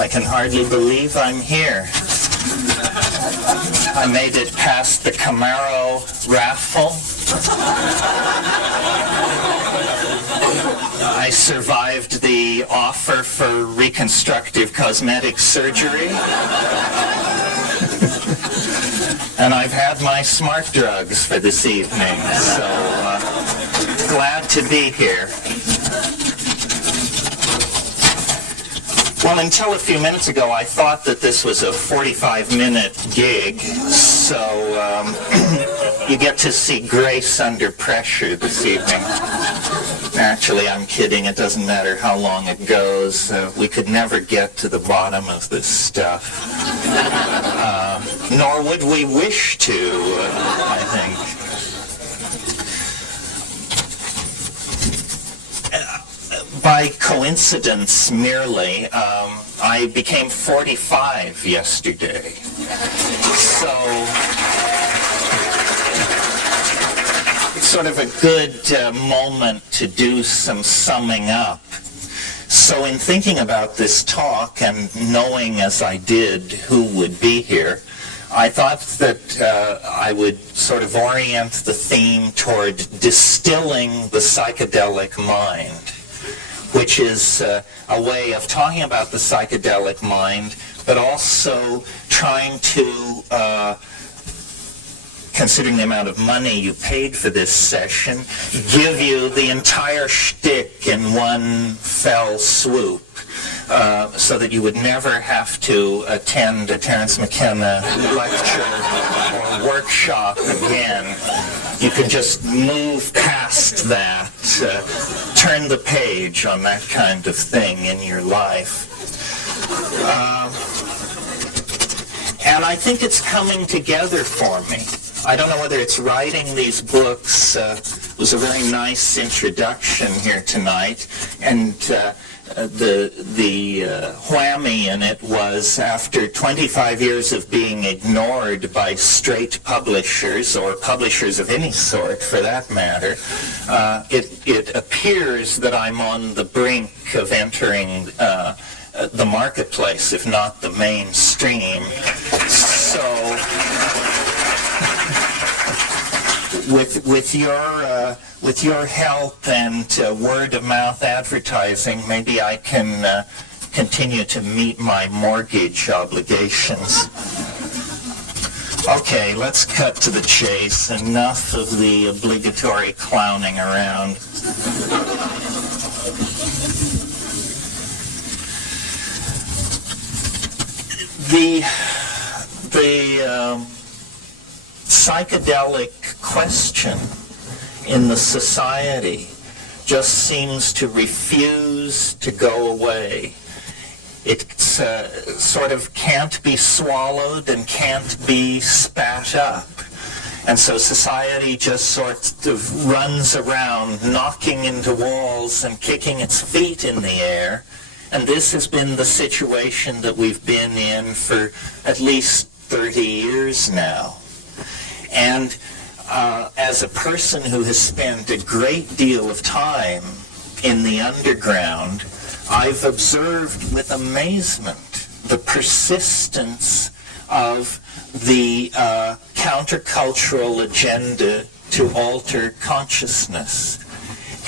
I can hardly believe I'm here. I made it past the Camaro raffle. I survived the offer for reconstructive cosmetic surgery. And I've had my smart drugs for this evening, so glad to be here. Well, until a few minutes ago, I thought that this was a 45-minute gig, so you get to see grace under pressure this evening. Actually, I'm kidding. It doesn't matter how long it goes. We could never get to the bottom of this stuff. Nor would we wish to, I think. By coincidence, merely, I became 45 yesterday. So it's sort of a good moment to do some summing up. So in thinking about this talk and knowing as I did who would be here, I thought that I would sort of orient the theme toward distilling the psychedelic mind, which is a way of talking about the psychedelic mind, but also trying to, considering the amount of money you paid for this session, give you the entire shtick in one fell swoop, so that you would never have to attend a Terence McKenna lecture or workshop again. You can just move past that, turn the page on that kind of thing in your life. And I think it's coming together for me. I don't know whether it's writing these books. Was a very nice introduction here tonight, and the whammy in it was, after 25 years of being ignored by straight publishers, or publishers of any sort for that matter, it appears that I'm on the brink of entering the marketplace, if not the mainstream. So with your help and word-of-mouth advertising, maybe I can continue to meet my mortgage obligations. Okay, let's cut to the chase. Enough of the obligatory clowning around. The psychedelic question in the society just seems to refuse to go away. It sort of can't be swallowed and can't be spat up. And so society just sort of runs around, knocking into walls and kicking its feet in the air. And this has been the situation that we've been in for at least 30 years now. And as a person who has spent a great deal of time in the underground, I've observed with amazement the persistence of the countercultural agenda to alter consciousness.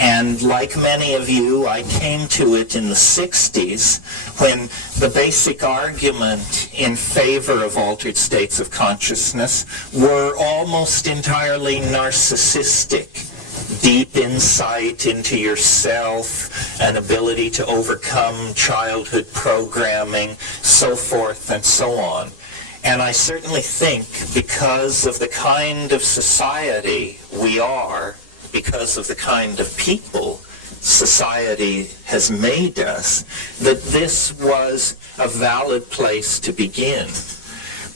And like many of you, I came to it in the 60s, when the basic argument in favor of altered states of consciousness were almost entirely narcissistic. Deep insight into yourself, an ability to overcome childhood programming, so forth and so on. And I certainly think, because of the kind of society we are, because of the kind of people society has made us, that this was a valid place to begin.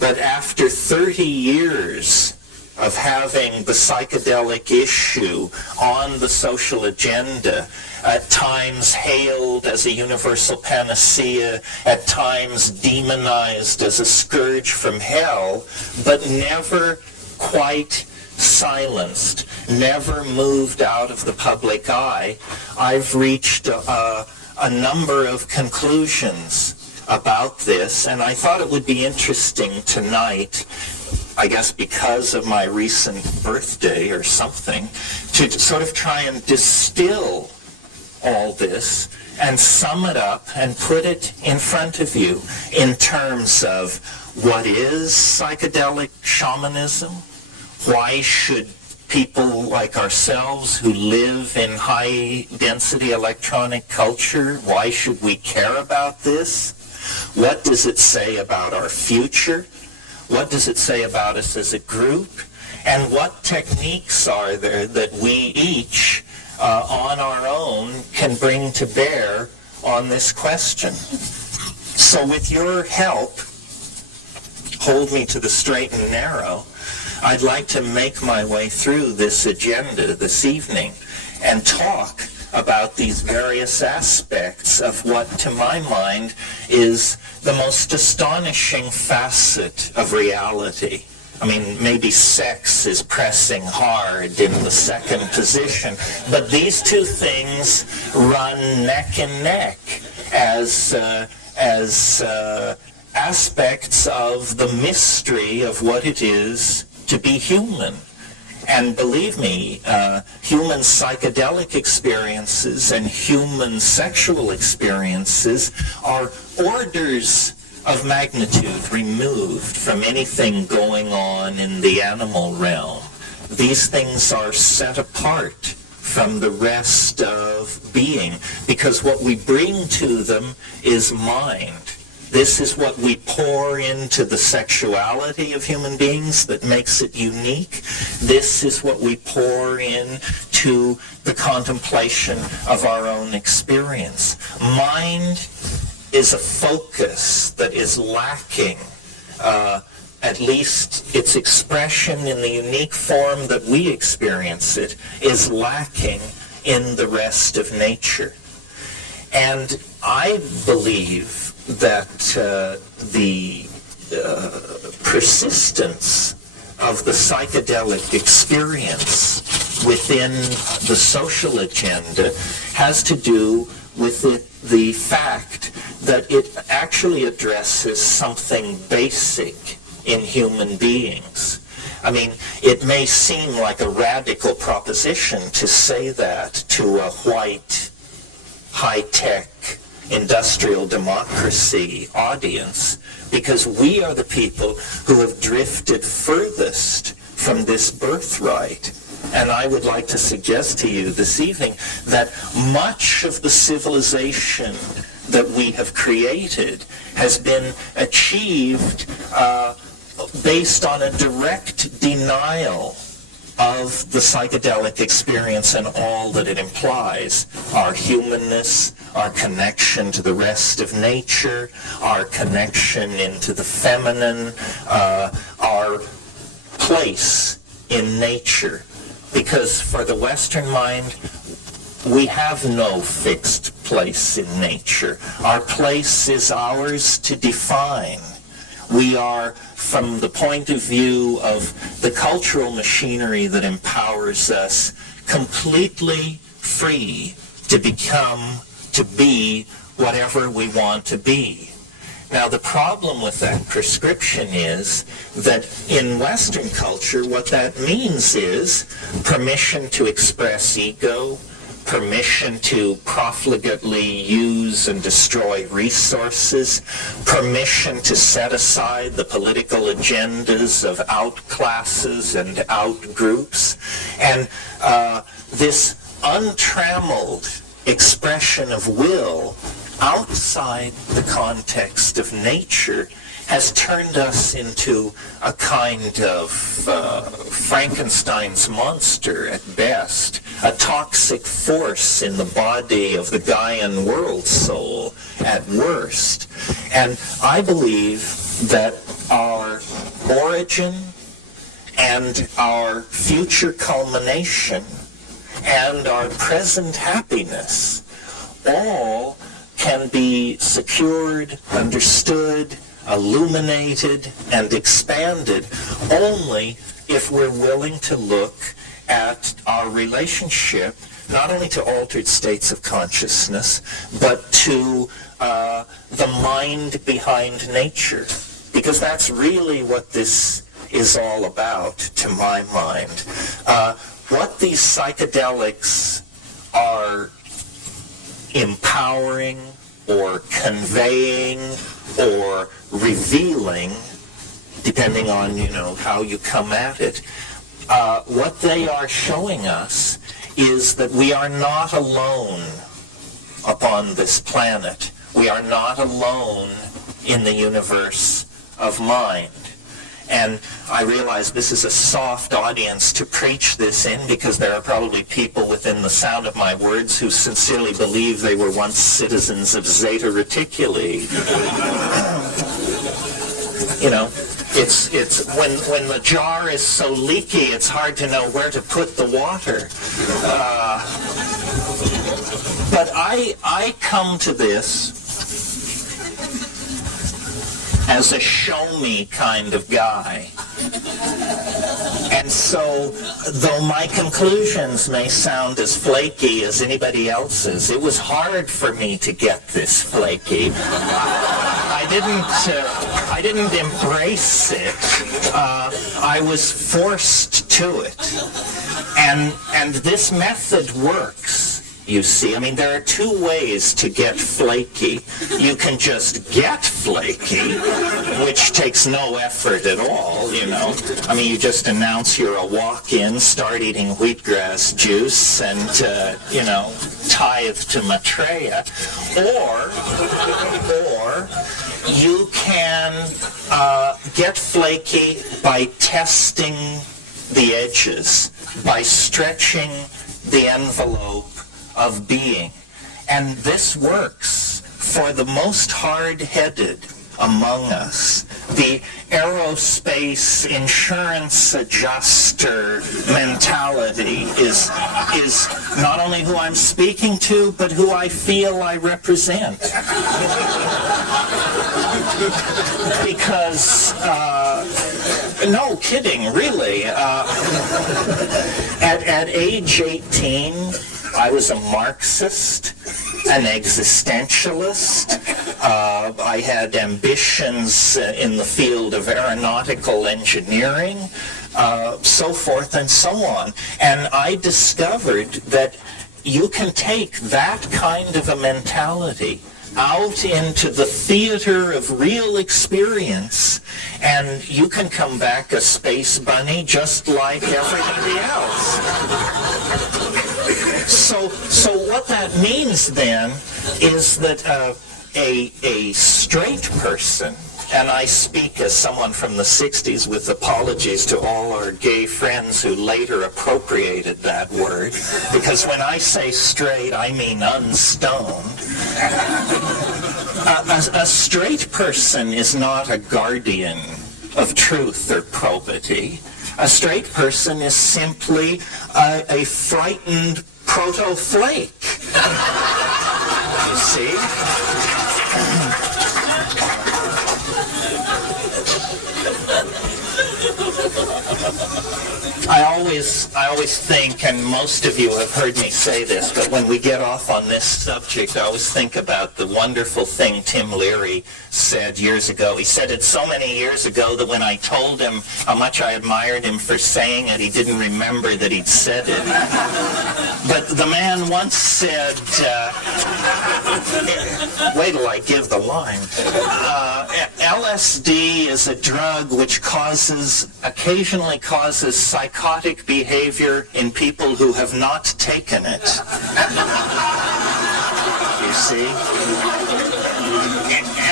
But after 30 years of having the psychedelic issue on the social agenda, at times hailed as a universal panacea, at times demonized as a scourge from hell, but never quite silenced, never moved out of the public eye, I've reached a number of conclusions about this, and I thought it would be interesting tonight, I guess because of my recent birthday or something, to sort of try and distill all this and sum it up and put it in front of you in terms of what is psychedelic shamanism, why should people like ourselves who live in high-density electronic culture, why should we care about this? What does it say about our future? What does it say about us as a group? And what techniques are there that we each, on our own, can bring to bear on this question? So with your help, hold me to the straight and narrow, I'd like to make my way through this agenda this evening and talk about these various aspects of what, to my mind, is the most astonishing facet of reality. I mean, maybe sex is pressing hard in the second position, but these two things run neck and neck as aspects of the mystery of what it is to be human. And believe me, human psychedelic experiences and human sexual experiences are orders of magnitude removed from anything going on in the animal realm. These things are set apart from the rest of being because what we bring to them is mind. This is what we pour into the sexuality of human beings that makes it unique. This is what we pour into the contemplation of our own experience. Mind is a focus that is lacking, at least its expression in the unique form that we experience it, is lacking in the rest of nature. And I believe that the persistence of the psychedelic experience within the social agenda has to do with the fact that it actually addresses something basic in human beings. I mean, it may seem like a radical proposition to say that to a white, high-tech, industrial democracy audience, because we are the people who have drifted furthest from this birthright. And I would like to suggest to you this evening that much of the civilization that we have created has been achieved based on a direct denial of the psychedelic experience and all that it implies. Our humanness, our connection to the rest of nature, our connection into the feminine, our place in nature. Because for the Western mind, we have no fixed place in nature. Our place is ours to define. We are, from the point of view of the cultural machinery that empowers us, completely free to be whatever we want to be. Now, the problem with that prescription is that in Western culture, what that means is permission to express ego, permission to profligately use and destroy resources, permission to set aside the political agendas of outclasses and outgroups, and this untrammeled expression of will outside the context of nature has turned us into a kind of Frankenstein's monster at best, a toxic force in the body of the Gaian world soul at worst. And I believe that our origin and our future culmination and our present happiness all can be secured, understood, illuminated, and expanded only if we're willing to look at our relationship not only to altered states of consciousness, but to the mind behind nature. Because that's really what this is all about, to my mind. What these psychedelics are empowering or conveying or revealing, depending on, how you come at it, what they are showing us is that we are not alone upon this planet. We are not alone in the universe of mind. And I realize this is a soft audience to preach this in, because there are probably people within the sound of my words who sincerely believe they were once citizens of Zeta Reticuli. It's when the jar is so leaky, it's hard to know where to put the water. But I come to this as a show-me kind of guy. And so, though my conclusions may sound as flaky as anybody else's, it was hard for me to get this flaky. I didn't embrace it. I was forced to it. And this method works. You see, there are two ways to get flaky. You can just get flaky, which takes no effort at all, you just announce you're a walk-in, start eating wheatgrass juice, and, tithe to Maitreya. Or you can get flaky by testing the edges, by stretching the envelope of being. And this works for the most hard-headed among us. The aerospace insurance adjuster mentality is not only who I'm speaking to, but who I feel I represent. Because, no kidding, really. At age 18, I was a Marxist, an existentialist. I had ambitions in the field of aeronautical engineering, so forth and so on. And I discovered that you can take that kind of a mentality out into the theater of real experience, and you can come back a space bunny just like everybody else. So what that means then is that a straight person, and I speak as someone from the 60s with apologies to all our gay friends who later appropriated that word, because when I say straight, I mean unstoned. A straight person is not a guardian of truth or probity. A straight person is simply a frightened proto-flake. You see? I always think, and most of you have heard me say this, but when we get off on this subject, I always think about the wonderful thing Tim Leary said years ago. He said it so many years ago that when I told him how much I admired him for saying it, he didn't remember that he'd said it. But the man once said, wait till I give the line, LSD is a drug which occasionally causes psychotic behavior in people who have not taken it. You see?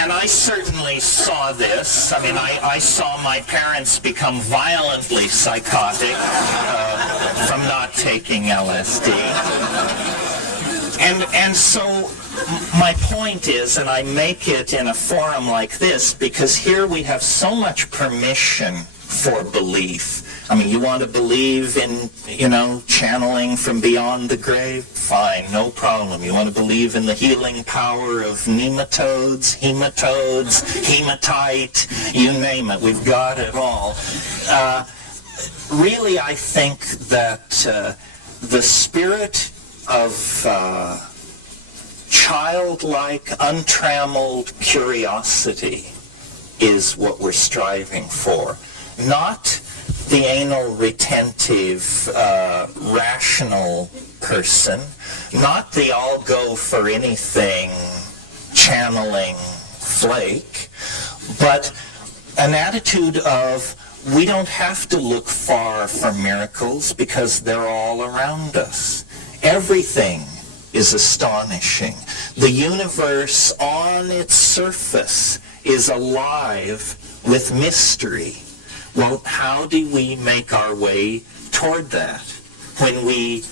And I certainly saw this. I saw my parents become violently psychotic from not taking LSD. And so my point is, and I make it in a forum like this, because here we have so much permission for belief. You want to believe in, channeling from beyond the grave? Fine, no problem. You want to believe in the healing power of nematodes, hematite, you name it. We've got it all. Really, I think that the spirit of childlike, untrammeled curiosity is what we're striving for. Not the anal retentive, rational person, not the I'll go for anything channeling flake, but an attitude of we don't have to look far for miracles because they're all around us. Everything is astonishing. The universe on its surface is alive with mystery. Well, how do we make our way toward that? When we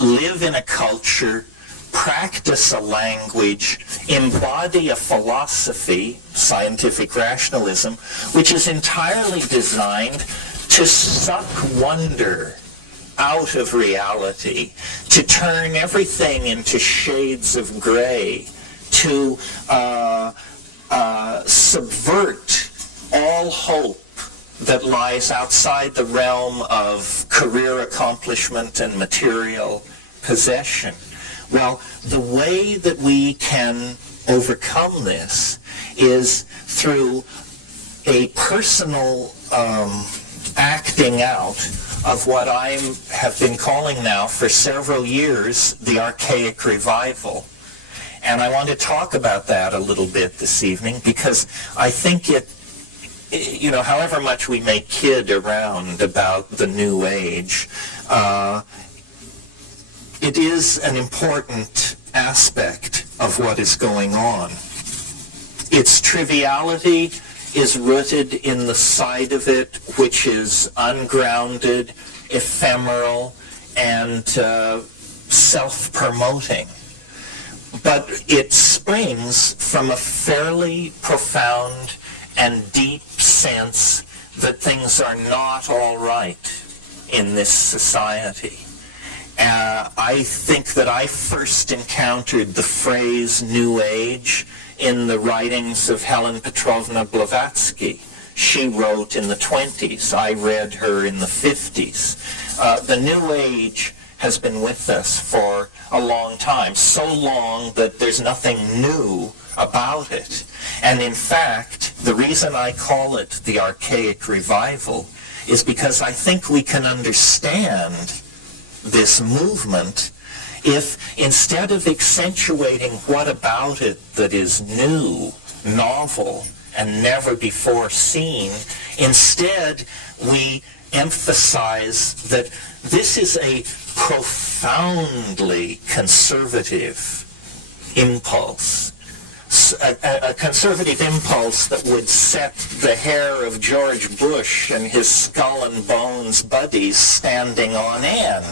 live in a culture, practice a language, embody a philosophy, scientific rationalism, which is entirely designed to suck wonder out of reality, to turn everything into shades of gray, to subvert all hope that lies outside the realm of career accomplishment and material possession. Well, the way that we can overcome this is through a personal acting out of what I have been calling now for several years the archaic revival. And I want to talk about that a little bit this evening because I think however much we may kid around about the New Age, it is an important aspect of what is going on. Its triviality is rooted in the side of it which is ungrounded, ephemeral, and self-promoting. But it springs from a fairly profound and deep sense that things are not all right in this society. I think that I first encountered the phrase New Age in the writings of Helen Petrovna Blavatsky. She wrote in the 20s. I read her in the 50s. The New Age has been with us for a long time, so long that there's nothing new about it. And in fact, the reason I call it the archaic revival is because I think we can understand this movement if, instead of accentuating what about it that is new, novel, and never before seen, instead we emphasize that this is a profoundly conservative impulse. A conservative impulse that would set the hair of George Bush and his skull and bones buddies standing on end.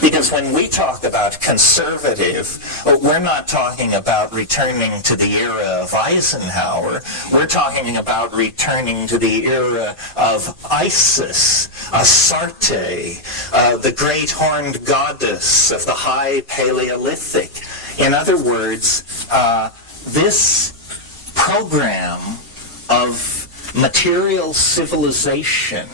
Because when we talk about conservative, we're not talking about returning to the era of Eisenhower. We're talking about returning to the era of Isis, Astarte, the great horned goddess of the high Paleolithic. In other words, this program of material civilization,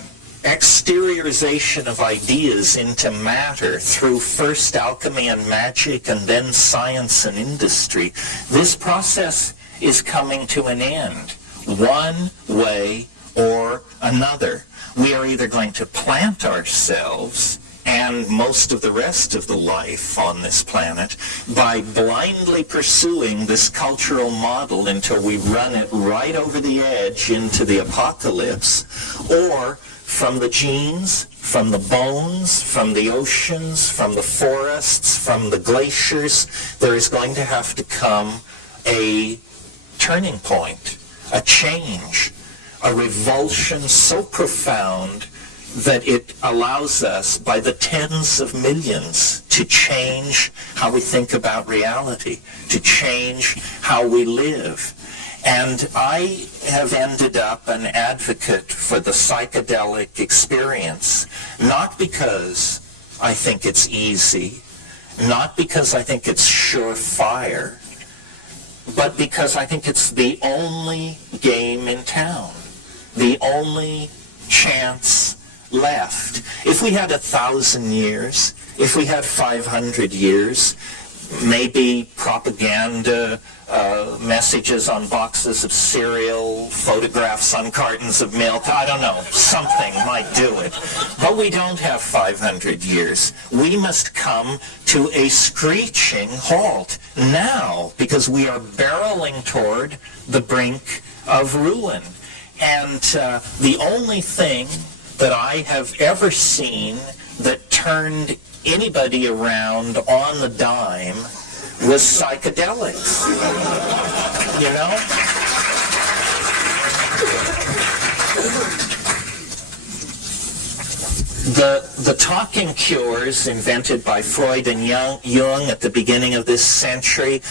exteriorization of ideas into matter through first alchemy and magic and then science and industry, this process is coming to an end, one way or another. We are either going to plant ourselves and most of the rest of the life on this planet by blindly pursuing this cultural model until we run it right over the edge into the apocalypse, or from the genes, from the bones, from the oceans, from the forests, from the glaciers, there is going to have to come a turning point, a change, a revulsion so profound that it allows us, by the tens of millions, to change how we think about reality, to change how we live. And I have ended up an advocate for the psychedelic experience, not because I think it's easy, not because I think it's surefire, but because I think it's the only game in town, the only chance left. If we had 1,000 years, if we had 500 years, maybe propaganda, messages on boxes of cereal, photographs on cartons of milk, I don't know, something might do it. But we don't have 500 years. We must come to a screeching halt now, because we are barreling toward the brink of ruin. And the only thing that I have ever seen that turned anybody around on the dime was psychedelics. You know? The talking cures invented by Freud and Jung at the beginning of this century,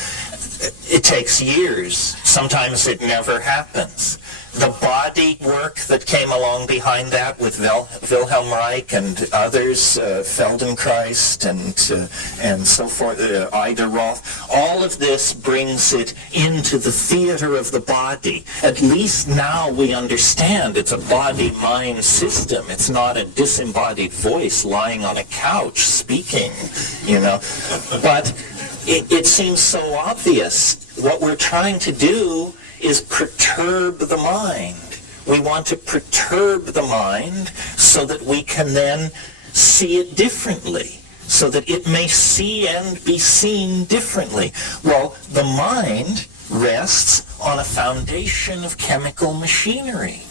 it takes years. Sometimes it never happens. The body work that came along behind that with Wilhelm Reich and others, Feldenkrais and so forth, Ida Roth, all of this brings it into the theater of the body. At least now we understand it's a body-mind system. It's not a disembodied voice lying on a couch speaking, you know. But it seems so obvious. What we're trying to do is perturb the mind. We want to perturb the mind so that we can then see it differently, so that it may see and be seen differently. Well, the mind rests on a foundation of chemical machinery.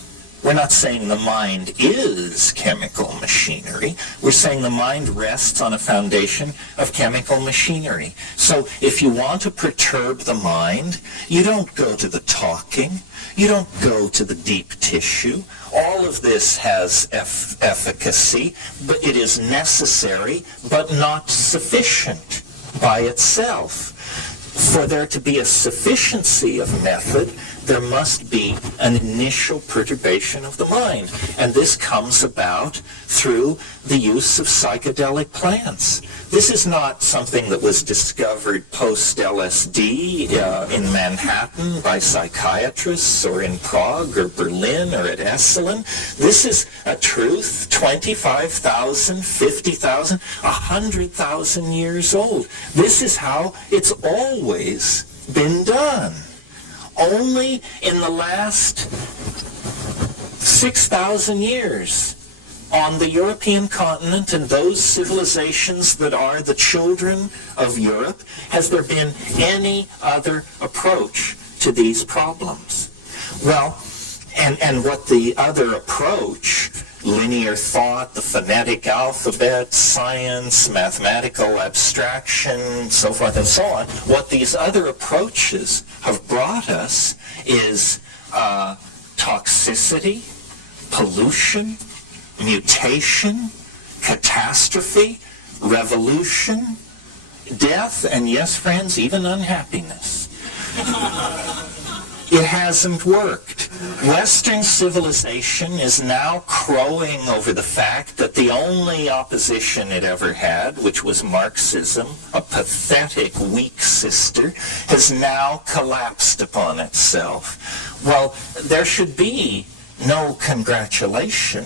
We're not saying the mind is chemical machinery. We're saying the mind rests on a foundation of chemical machinery. So if you want to perturb the mind, you don't go to the talking. You don't go to the deep tissue. All of this has efficacy, but it is necessary, but not sufficient by itself. For there to be a sufficiency of method, there must be an initial perturbation of the mind. And this comes about through the use of psychedelic plants. This is not something that was discovered post-LSD in Manhattan by psychiatrists or in Prague or Berlin or at Esalen. This is a truth 25,000, 50,000, 100,000 years old. This is how it's always been done. Only in the last 6,000 years on the European continent and those civilizations that are the children of Europe has there been any other approach to these problems. Well, and what the other approach, linear thought, the phonetic alphabet, science, mathematical abstraction, so forth and so on, what these other approaches have brought us is toxicity, pollution, mutation, catastrophe, revolution, death, and yes, friends, even unhappiness. It hasn't worked. Western civilization is now crowing over the fact that the only opposition it ever had, which was Marxism, a pathetic, weak sister, has now collapsed upon itself. Well, there should be no congratulation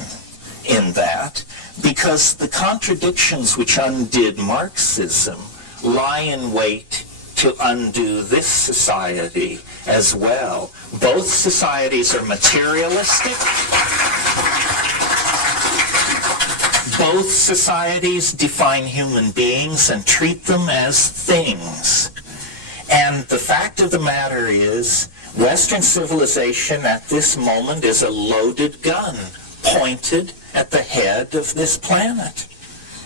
in that, because the contradictions which undid Marxism lie in wait to undo this society as well. Both societies are materialistic. Both societies define human beings and treat them as things. And the fact of the matter is, Western civilization at this moment is a loaded gun pointed at the head of this planet.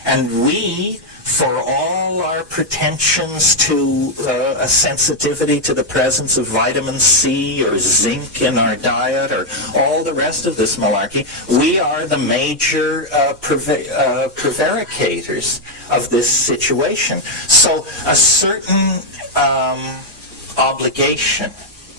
And we, for all our pretensions to a sensitivity to the presence of vitamin C or zinc in our diet or all the rest of this malarkey, we are the major prevaricators of this situation. So a certain obligation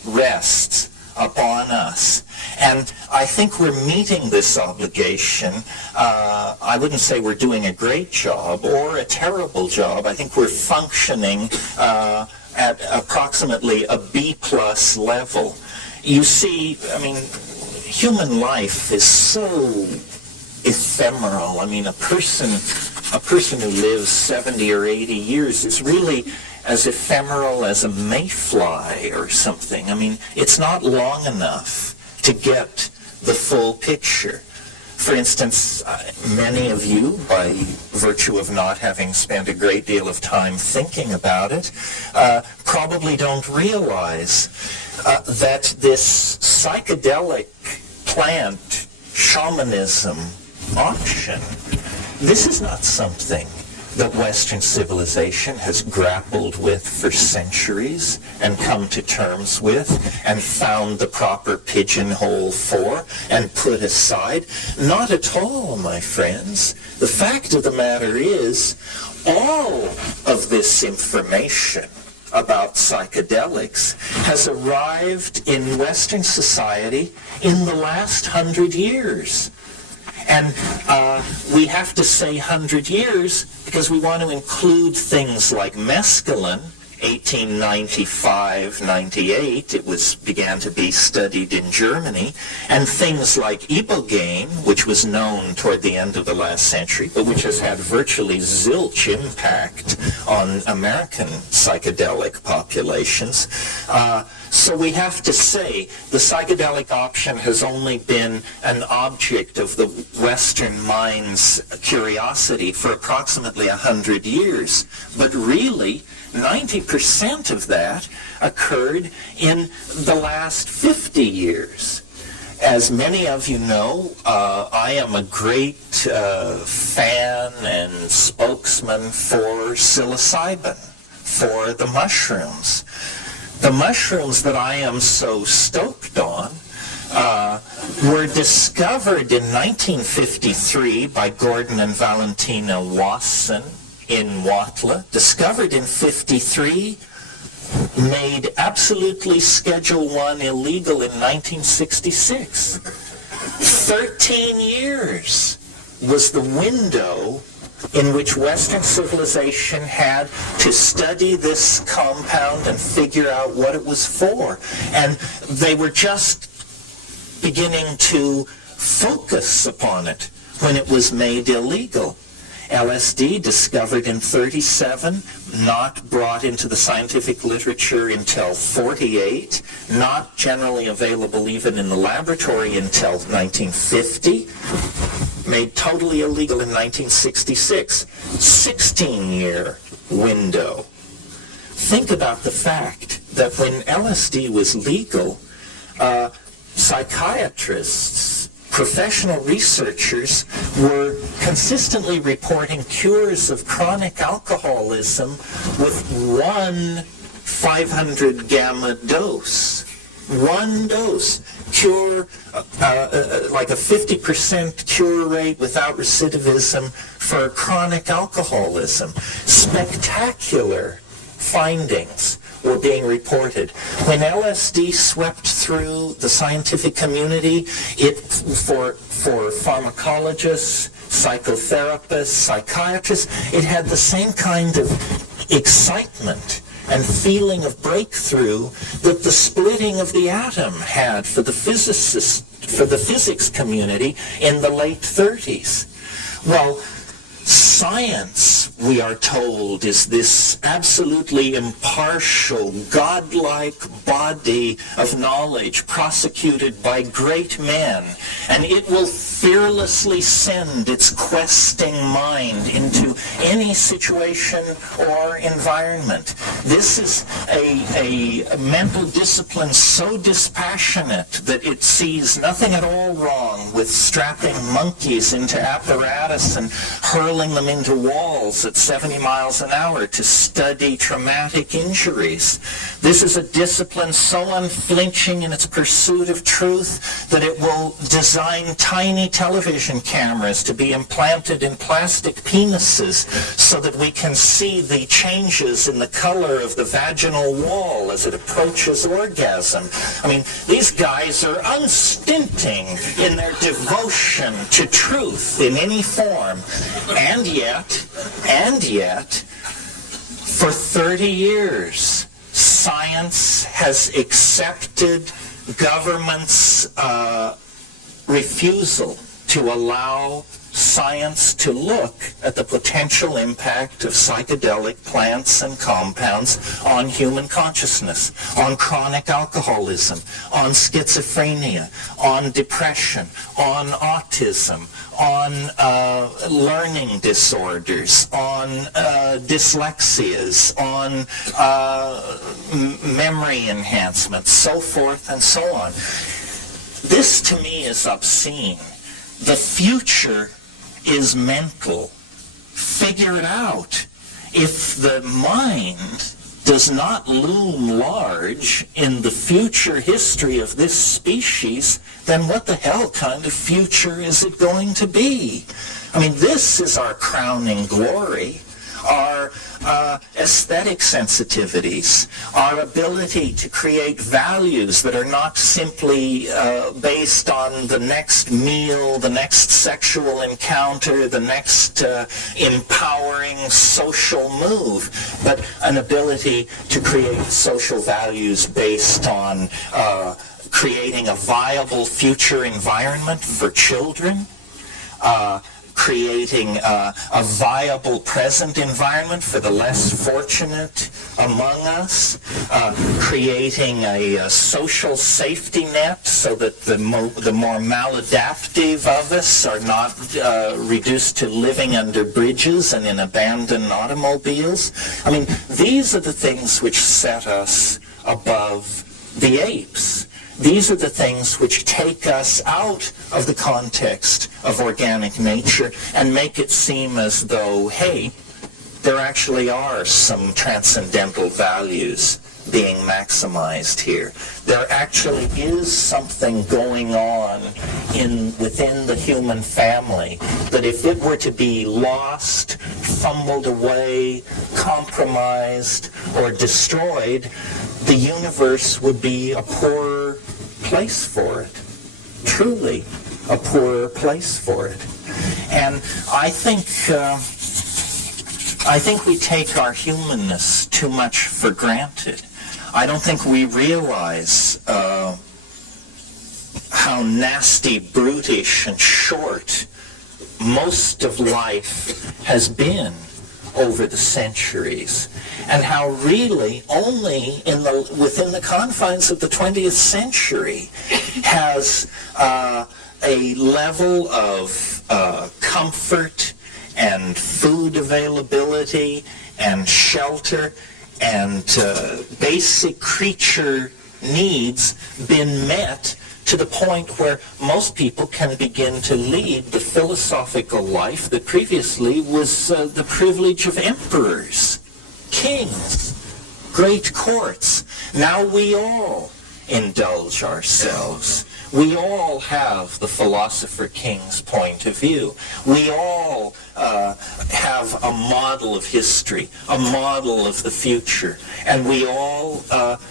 rests upon us. And I think we're meeting this obligation. I wouldn't say we're doing a great job or a terrible job. I think we're functioning at approximately a B+ level. You see, I mean, human life is so ephemeral. I mean, a person a person who lives 70 or 80 years is really as ephemeral as a mayfly or something. I mean, it's not long enough to get the full picture. For instance, many of you, by virtue of not having spent a great deal of time thinking about it, probably don't realize that this psychedelic plant shamanism option, this is not something that Western civilization has grappled with for centuries and come to terms with and found the proper pigeonhole for and put aside. Not at all, my friends. The fact of the matter is, all of this information about psychedelics has arrived in Western society in the last 100 years. And we have to say 100 years because we want to include things like mescaline, 1895-98, it began to be studied in Germany, and things like ibogaine, which was known toward the end of the last century, but which has had virtually zilch impact on American psychedelic populations. So we have to say the psychedelic option has only been an object of the Western mind's curiosity for approximately 100 years. But really, 90% of that occurred in the last 50 years. As many of you know, I am a great fan and spokesman for psilocybin, for the mushrooms. The mushrooms that I am so stoked on were discovered in 1953 by Gordon and Valentina Wasson in Huatla. Discovered in 53, made absolutely Schedule I illegal in 1966. 13 years was the window in which Western civilization had to study this compound and figure out what it was for. And they were just beginning to focus upon it when it was made illegal. LSD discovered in 37, not brought into the scientific literature until 48, not generally available even in the laboratory until 1950, made totally illegal in 1966, 16-year window. Think about the fact that when LSD was legal, psychiatrists, professional researchers were consistently reporting cures of chronic alcoholism with one 500 gamma dose. One dose. Cure, like a 50% cure rate without recidivism for chronic alcoholism. Spectacular findings were being reported. When LSD swept through the scientific community, it for pharmacologists, psychotherapists, psychiatrists, it had the same kind of excitement and feeling of breakthrough that the splitting of the atom had for the physicists, for the physics community in the late 30s. Well, science, we are told, is this absolutely impartial, godlike body of knowledge prosecuted by great men, and it will fearlessly send its questing mind into any situation or environment. This is a mental discipline so dispassionate that it sees nothing at all wrong with strapping monkeys into apparatus and hurling them into walls at 70 miles an hour to study traumatic injuries. This is a discipline so unflinching in its pursuit of truth that it will design tiny television cameras to be implanted in plastic penises so that we can see the changes in the color of the vaginal wall as it approaches orgasm. I mean, these guys are unstinting in their devotion to truth in any form. And yet, for 30 years, science has accepted government's refusal to allow science to look at the potential impact of psychedelic plants and compounds on human consciousness, on chronic alcoholism, on schizophrenia, on depression, on autism, on learning disorders, on dyslexias, on memory enhancement, so forth and so on. This to me is obscene. The future is mental. Figure it out. If the mind does not loom large in the future history of this species, then what the hell kind of future is it going to be? I mean, this is our crowning glory. Our aesthetic sensitivities, our ability to create values that are not simply based on the next meal, the next sexual encounter, the next empowering social move, but an ability to create social values based on creating a viable future environment for children, creating a viable present environment for the less fortunate among us, creating a social safety net so that the more maladaptive of us are not reduced to living under bridges and in abandoned automobiles. I mean, these are the things which set us above the apes. These are the things which take us out of the context of organic nature and make it seem as though, hey, there actually are some transcendental values being maximized here. There actually is something going on within the human family that if it were to be lost, fumbled away, compromised, or destroyed, the universe would be a poorer place for it. Truly a poorer place for it. And I think we take our humanness too much for granted. I don't think we realize how nasty, brutish, and short most of life has been over the centuries, and how really only within the confines of the 20th century has a level of comfort and food availability and shelter and basic creature needs been met to the point where most people can begin to lead the philosophical life that previously was the privilege of emperors, kings, great courts. Now we all indulge ourselves. We all have the philosopher king's point of view. We all have a model of history, a model of the future, and we all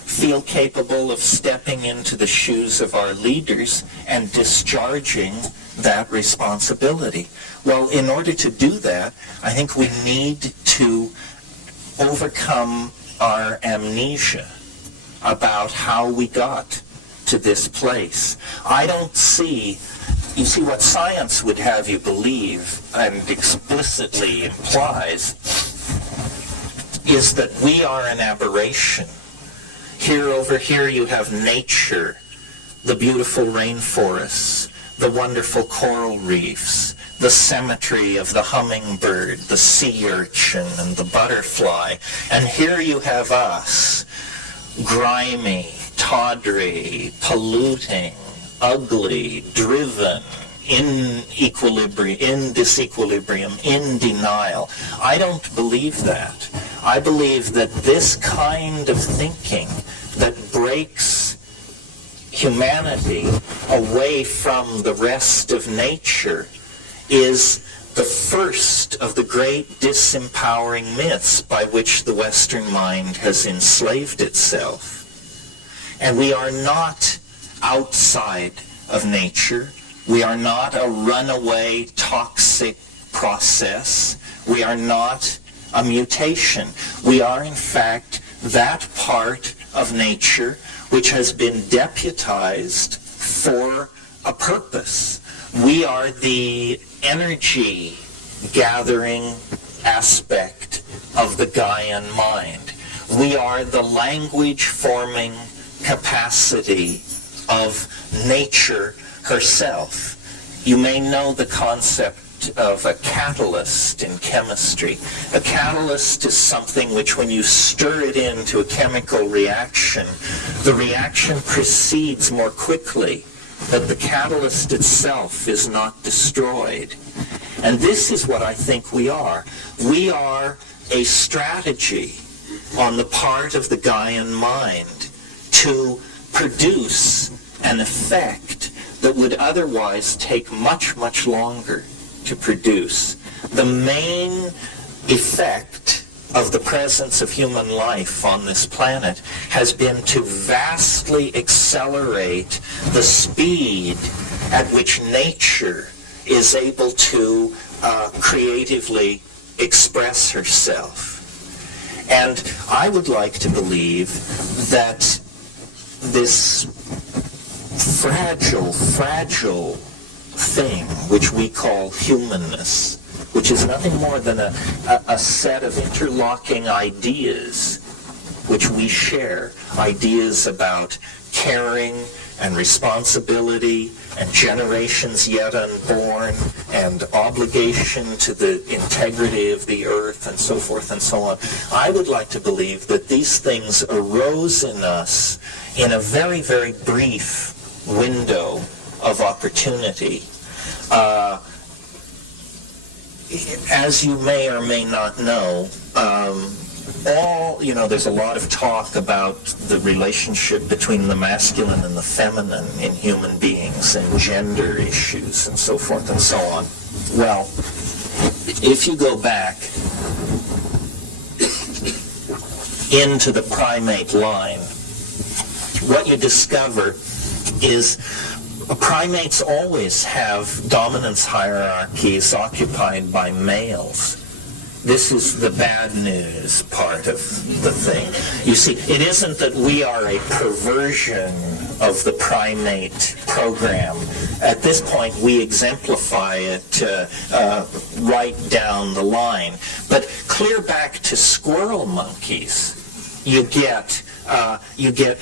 feel capable of stepping into the shoes of our leaders and discharging that responsibility. Well, in order to do that, I think we need to overcome our amnesia about how we got to this place. I don't see, you see, what science would have you believe and explicitly implies is that we are an aberration. Here, over here, you have nature, the beautiful rainforests, the wonderful coral reefs, the symmetry of the hummingbird, the sea urchin, and the butterfly. And here you have us, grimy, tawdry, polluting, ugly, driven, in disequilibrium, in denial. I don't believe that. I believe that this kind of thinking that breaks humanity away from the rest of nature is the first of the great disempowering myths by which the Western mind has enslaved itself. And we are not outside of nature. We are not a runaway toxic process. We are not a mutation. We are, in fact, that part of nature which has been deputized for a purpose. We are the energy gathering aspect of the Gaian mind. We are the language forming capacity of nature herself. You may know the concept of a catalyst in chemistry. A catalyst is something which, when you stir it into a chemical reaction, the reaction proceeds more quickly, but the catalyst itself is not destroyed. And this is what I think we are. We are a strategy on the part of the Gaian mind to produce an effect that would otherwise take much, much longer to produce. The main effect of the presence of human life on this planet has been to vastly accelerate the speed at which nature is able to creatively express herself. And I would like to believe that this fragile thing which we call humanness, which is nothing more than a set of interlocking ideas which we share, ideas about caring and responsibility and generations yet unborn and obligation to the integrity of the earth and so forth and so on. I would like to believe that these things arose in us in a very, very brief window of opportunity. As you may or may not know, there's a lot of talk about the relationship between the masculine and the feminine in human beings and gender issues and so forth and so on. Well, if you go back into the primate line, what you discover is primates always have dominance hierarchies occupied by males. This is the bad news part of the thing. You see, it isn't that we are a perversion of the primate program. At this point, we exemplify it right down the line. But clear back to squirrel monkeys, you get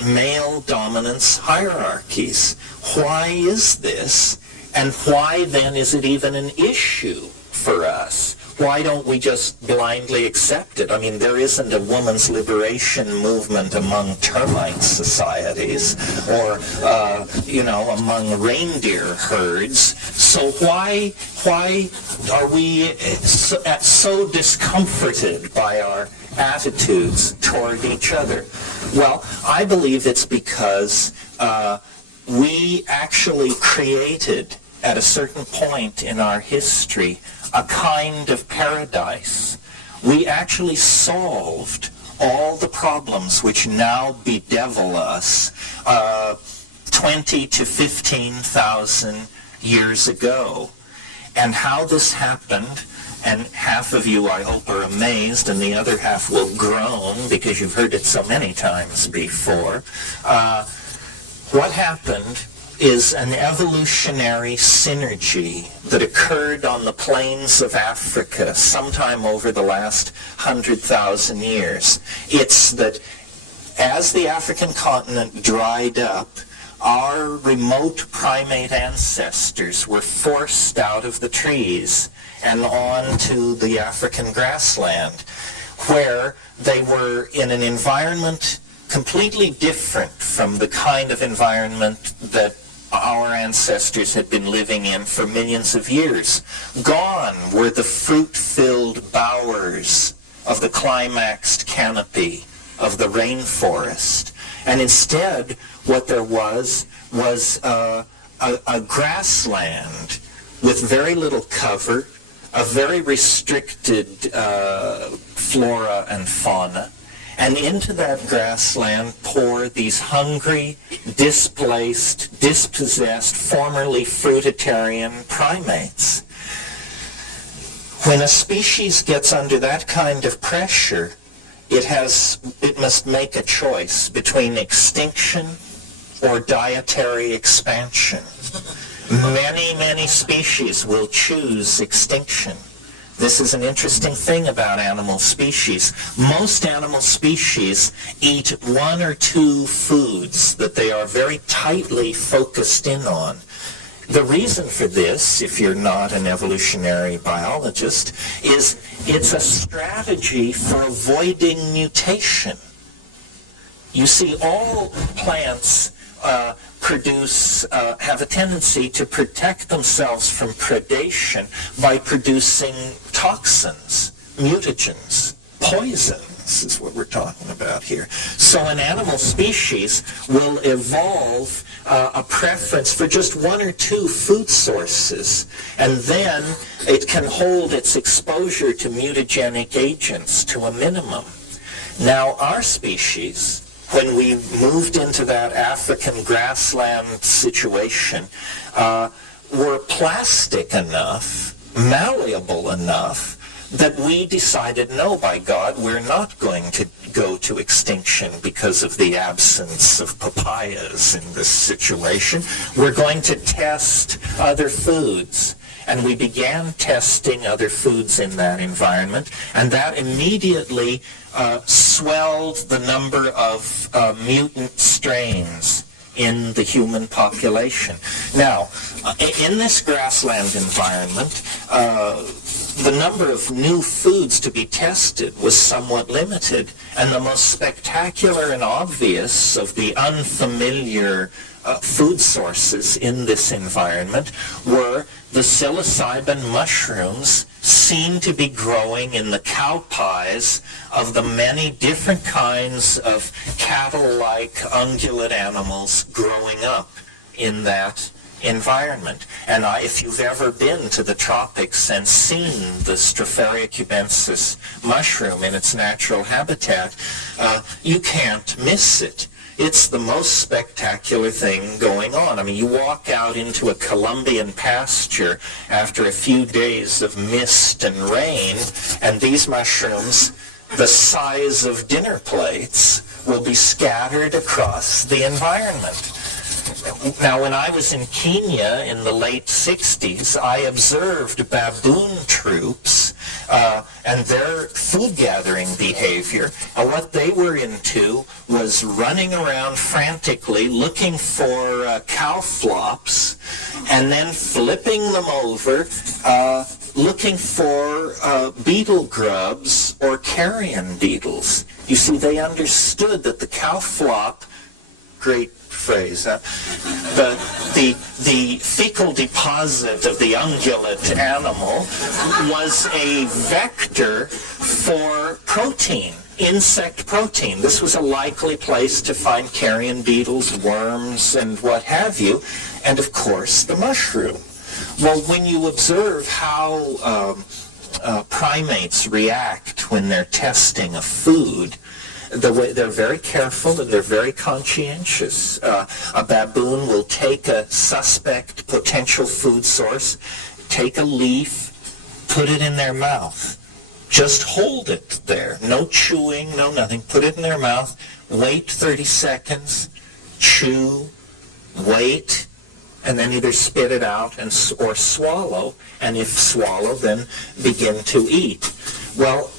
male dominance hierarchies. Why is this? And why then is it even an issue for us? Why don't we just blindly accept it? I mean, there isn't a woman's liberation movement among termite societies or, among reindeer herds. So why are we so discomforted by our attitudes toward each other? Well, I believe it's because we actually created, at a certain point in our history, a kind of paradise. We actually solved all the problems which now bedevil us 20 to 15,000 years ago. And how this happened, and half of you, I hope, are amazed, and the other half will groan because you've heard it so many times before. What happened is an evolutionary synergy that occurred on the plains of Africa sometime over the last 100,000 years. It's that as the African continent dried up, our remote primate ancestors were forced out of the trees and onto the African grassland, where they were in an environment completely different from the kind of environment that our ancestors had been living in for millions of years. Gone were the fruit-filled bowers of the climaxed canopy of the rainforest. And instead, what there was a grassland with very little cover, a very restricted flora and fauna. And into that grassland pour these hungry, displaced, dispossessed, formerly fruitarian primates. When a species gets under that kind of pressure, it must make a choice between extinction or dietary expansion. Many, many species will choose extinction. This is an interesting thing about animal species. Most animal species eat one or two foods that they are very tightly focused in on. The reason for this, if you're not an evolutionary biologist, is it's a strategy for avoiding mutation. You see, all plants have a tendency to protect themselves from predation by producing toxins, mutagens, poisons is what we're talking about here. So an animal species will evolve a preference for just one or two food sources, and then it can hold its exposure to mutagenic agents to a minimum. Now, our species, when we moved into that African grassland situation, were plastic enough, malleable enough, that we decided, no, by God, we're not going to go to extinction because of the absence of papayas in this situation. We're going to test other foods. And we began testing other foods in that environment, and that immediately swelled the number of mutant strains in the human population. Now, in this grassland environment, the number of new foods to be tested was somewhat limited, and the most spectacular and obvious of the unfamiliar food sources in this environment were the psilocybin mushrooms seen to be growing in the cow pies of the many different kinds of cattle-like ungulate animals growing up in that environment. And if you've ever been to the tropics and seen the Stropharia cubensis mushroom in its natural habitat, you can't miss it. It's the most spectacular thing going on. I mean, you walk out into a Colombian pasture after a few days of mist and rain, and these mushrooms, the size of dinner plates, will be scattered across the environment. Now, when I was in Kenya in the late 60s, I observed baboon troops and their food gathering behavior. And what they were into was running around frantically looking for cow flops and then flipping them over, looking for beetle grubs or carrion beetles. You see, they understood that the cow flop, great phrase, the fecal deposit of the ungulate animal was a vector for protein, insect protein. This was a likely place to find carrion beetles, worms, and what have you, and of course the mushroom. Well, when you observe how primates react when they're testing a food, they're very careful and they're very conscientious. A baboon will take a suspect potential food source, take a leaf, put it in their mouth. Just hold it there. No chewing, no nothing. Put it in their mouth. Wait 30 seconds. Chew. Wait. And then either spit it out or swallow. And if swallow, then begin to eat. Well,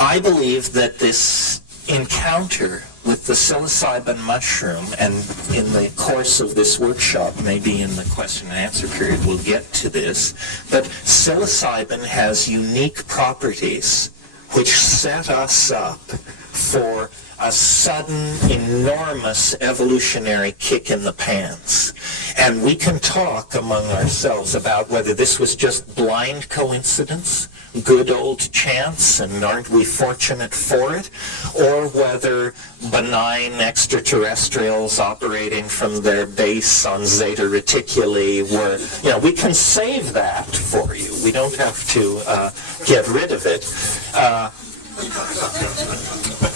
I believe that this encounter with the psilocybin mushroom, and in the course of this workshop, maybe in the question and answer period, we'll get to this, but psilocybin has unique properties which set us up for a sudden, enormous evolutionary kick in the pants. And we can talk among ourselves about whether this was just blind coincidence, good old chance, and aren't we fortunate for it, or whether benign extraterrestrials operating from their base on Zeta Reticuli were, we can save that for you. We don't have to get rid of it.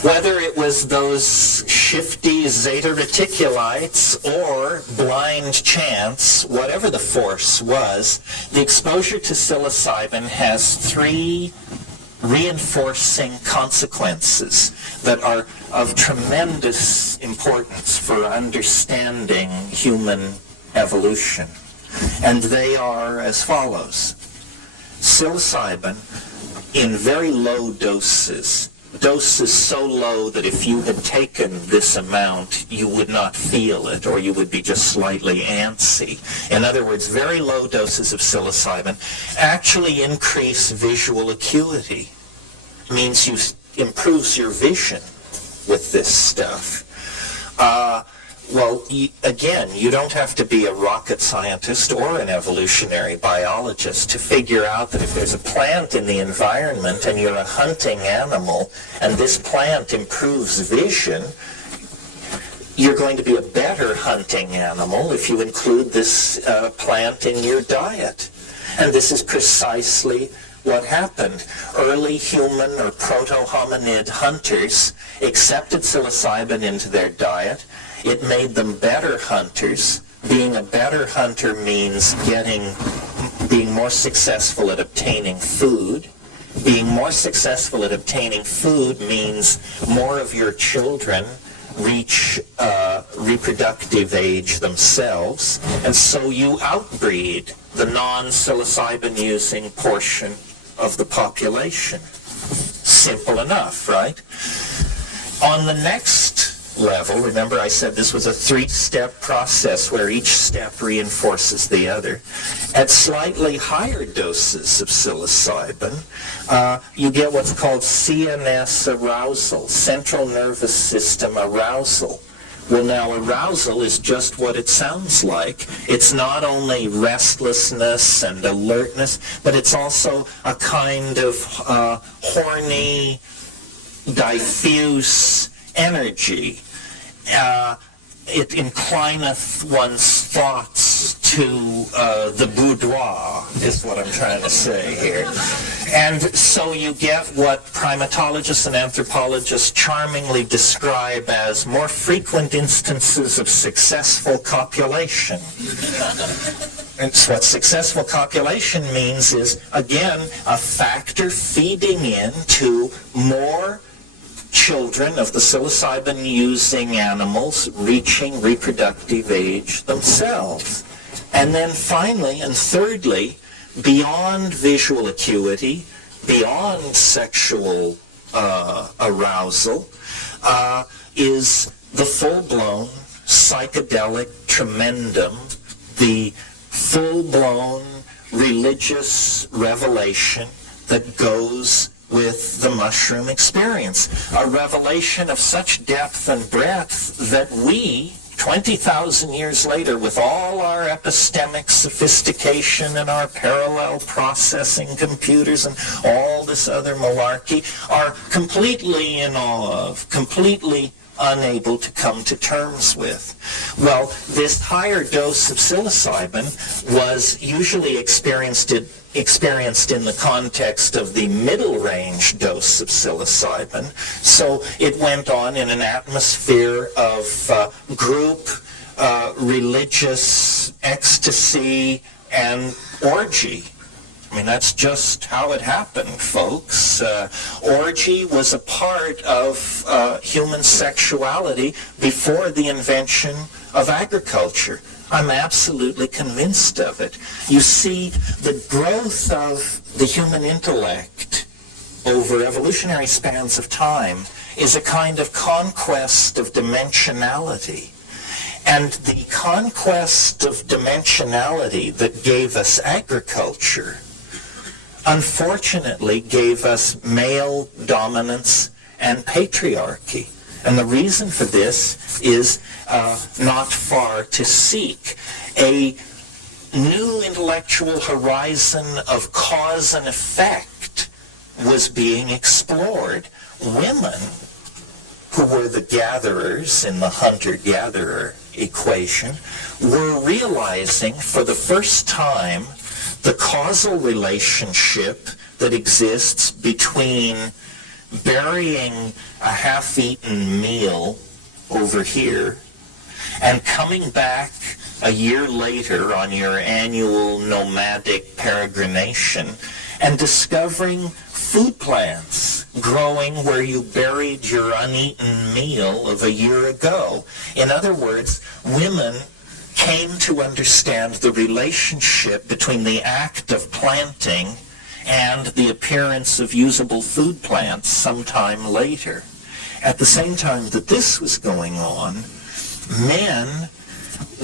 Whether it was those shifty Zeta Reticulites or blind chance, whatever the force was, the exposure to psilocybin has three reinforcing consequences that are of tremendous importance for understanding human evolution. And they are as follows. Psilocybin in very low doses so low that if you had taken this amount, you would not feel it, or you would be just slightly antsy. In other words, very low doses of psilocybin actually increase visual acuity. It means you improves your vision with this stuff. Well, again, you don't have to be a rocket scientist or an evolutionary biologist to figure out that if there's a plant in the environment and you're a hunting animal and this plant improves vision, you're going to be a better hunting animal if you include this plant in your diet. And this is precisely what happened. Early human or proto-hominid hunters accepted psilocybin into their diet. It made them better hunters. Being a better hunter means being more successful at obtaining food. Being more successful at obtaining food means more of your children reach reproductive age themselves, and so you outbreed the non-psilocybin using portion of the population. Simple enough, right? On the next level, remember I said this was a three-step process where each step reinforces the other. At slightly higher doses of psilocybin, you get what's called CNS arousal, central nervous system arousal. Well, now arousal is just what it sounds like. It's not only restlessness and alertness, but it's also a kind of horny, diffuse energy. It inclineth one's thoughts to the boudoir, is what I'm trying to say here. And so you get what primatologists and anthropologists charmingly describe as more frequent instances of successful copulation. And so what successful copulation means is, again, a factor feeding into more children of the psilocybin-using animals reaching reproductive age themselves. And then finally, and thirdly, beyond visual acuity, beyond sexual arousal, is the full-blown psychedelic tremendum, the full-blown religious revelation that goes with the mushroom experience. A revelation of such depth and breadth that we, 20,000 years later, with all our epistemic sophistication and our parallel processing computers and all this other malarkey, are completely in awe of, completely unable to come to terms with. Well, this higher dose of psilocybin was usually experienced in the context of the middle range dose of psilocybin. So it went on in an atmosphere of group, religious ecstasy, and orgy. I mean, that's just how it happened, folks. Orgy was a part of human sexuality before the invention of agriculture. I'm absolutely convinced of it. You see, the growth of the human intellect over evolutionary spans of time is a kind of conquest of dimensionality. And the conquest of dimensionality that gave us agriculture, unfortunately, gave us male dominance and patriarchy. And the reason for this is not far to seek. A new intellectual horizon of cause and effect was being explored. Women, who were the gatherers in the hunter-gatherer equation, were realizing for the first time the causal relationship that exists between burying a half-eaten meal over here and coming back a year later on your annual nomadic peregrination and discovering food plants growing where you buried your uneaten meal of a year ago. In other words, women came to understand the relationship between the act of planting and the appearance of usable food plants sometime later. At the same time that this was going on, men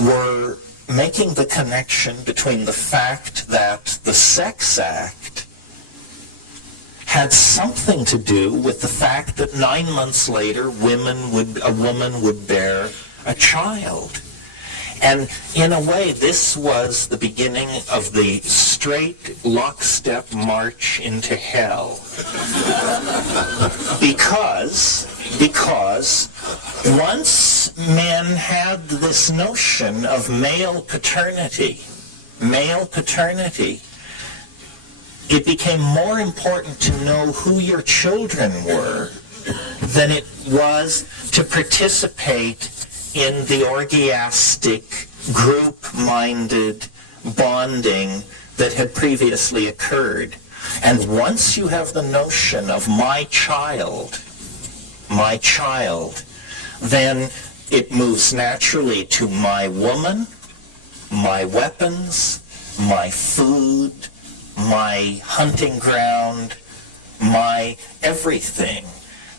were making the connection between the fact that the sex act had something to do with the fact that 9 months later a woman would bear a child. And in a way, this was the beginning of the straight lockstep march into hell. Because once men had this notion of male paternity, it became more important to know who your children were than it was to participate in the orgiastic, group-minded bonding that had previously occurred. And once you have the notion of my child, then it moves naturally to my woman, my weapons, my food, my hunting ground, my everything.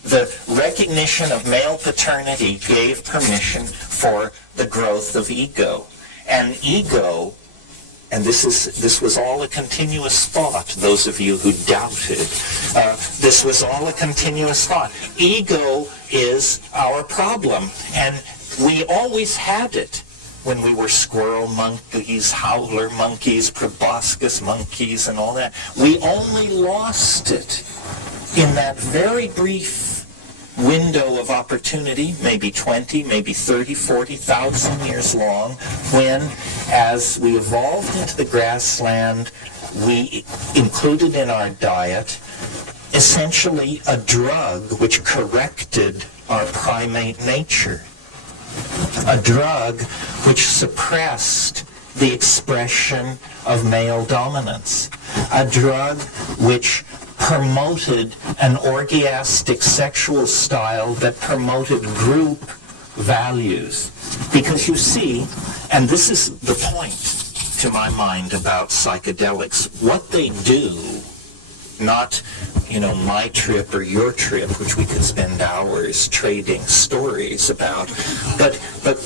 The recognition of male paternity gave permission for the growth of ego. And ego, and this was all a continuous thought, those of you who doubted, this was all a continuous thought. Ego is our problem, and we always had it when we were squirrel monkeys, howler monkeys, proboscis monkeys, and all that. We only lost it in that very brief window of opportunity, maybe 20, maybe 30, 40,000 years long, when, as we evolved into the grassland, we included in our diet essentially a drug which corrected our primate nature. A drug which suppressed the expression of male dominance. A drug which promoted an orgiastic sexual style that promoted group values. Because you see, and this is the point to my mind about psychedelics, what they do, not, my trip or your trip, which we could spend hours trading stories about, but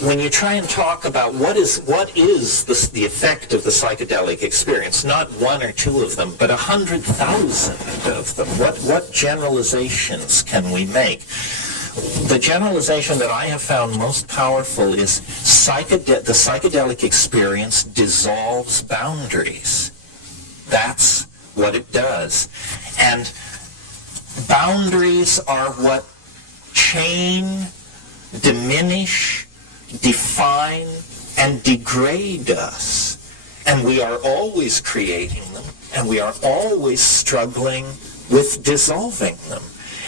when you try and talk about what is the effect of the psychedelic experience, not one or two of them, but 100,000 of them, what generalizations can we make? The generalization that I have found most powerful is the psychedelic experience dissolves boundaries. That's what it does. And boundaries are what chain, diminish, define, and degrade us. And we are always creating them, and we are always struggling with dissolving them.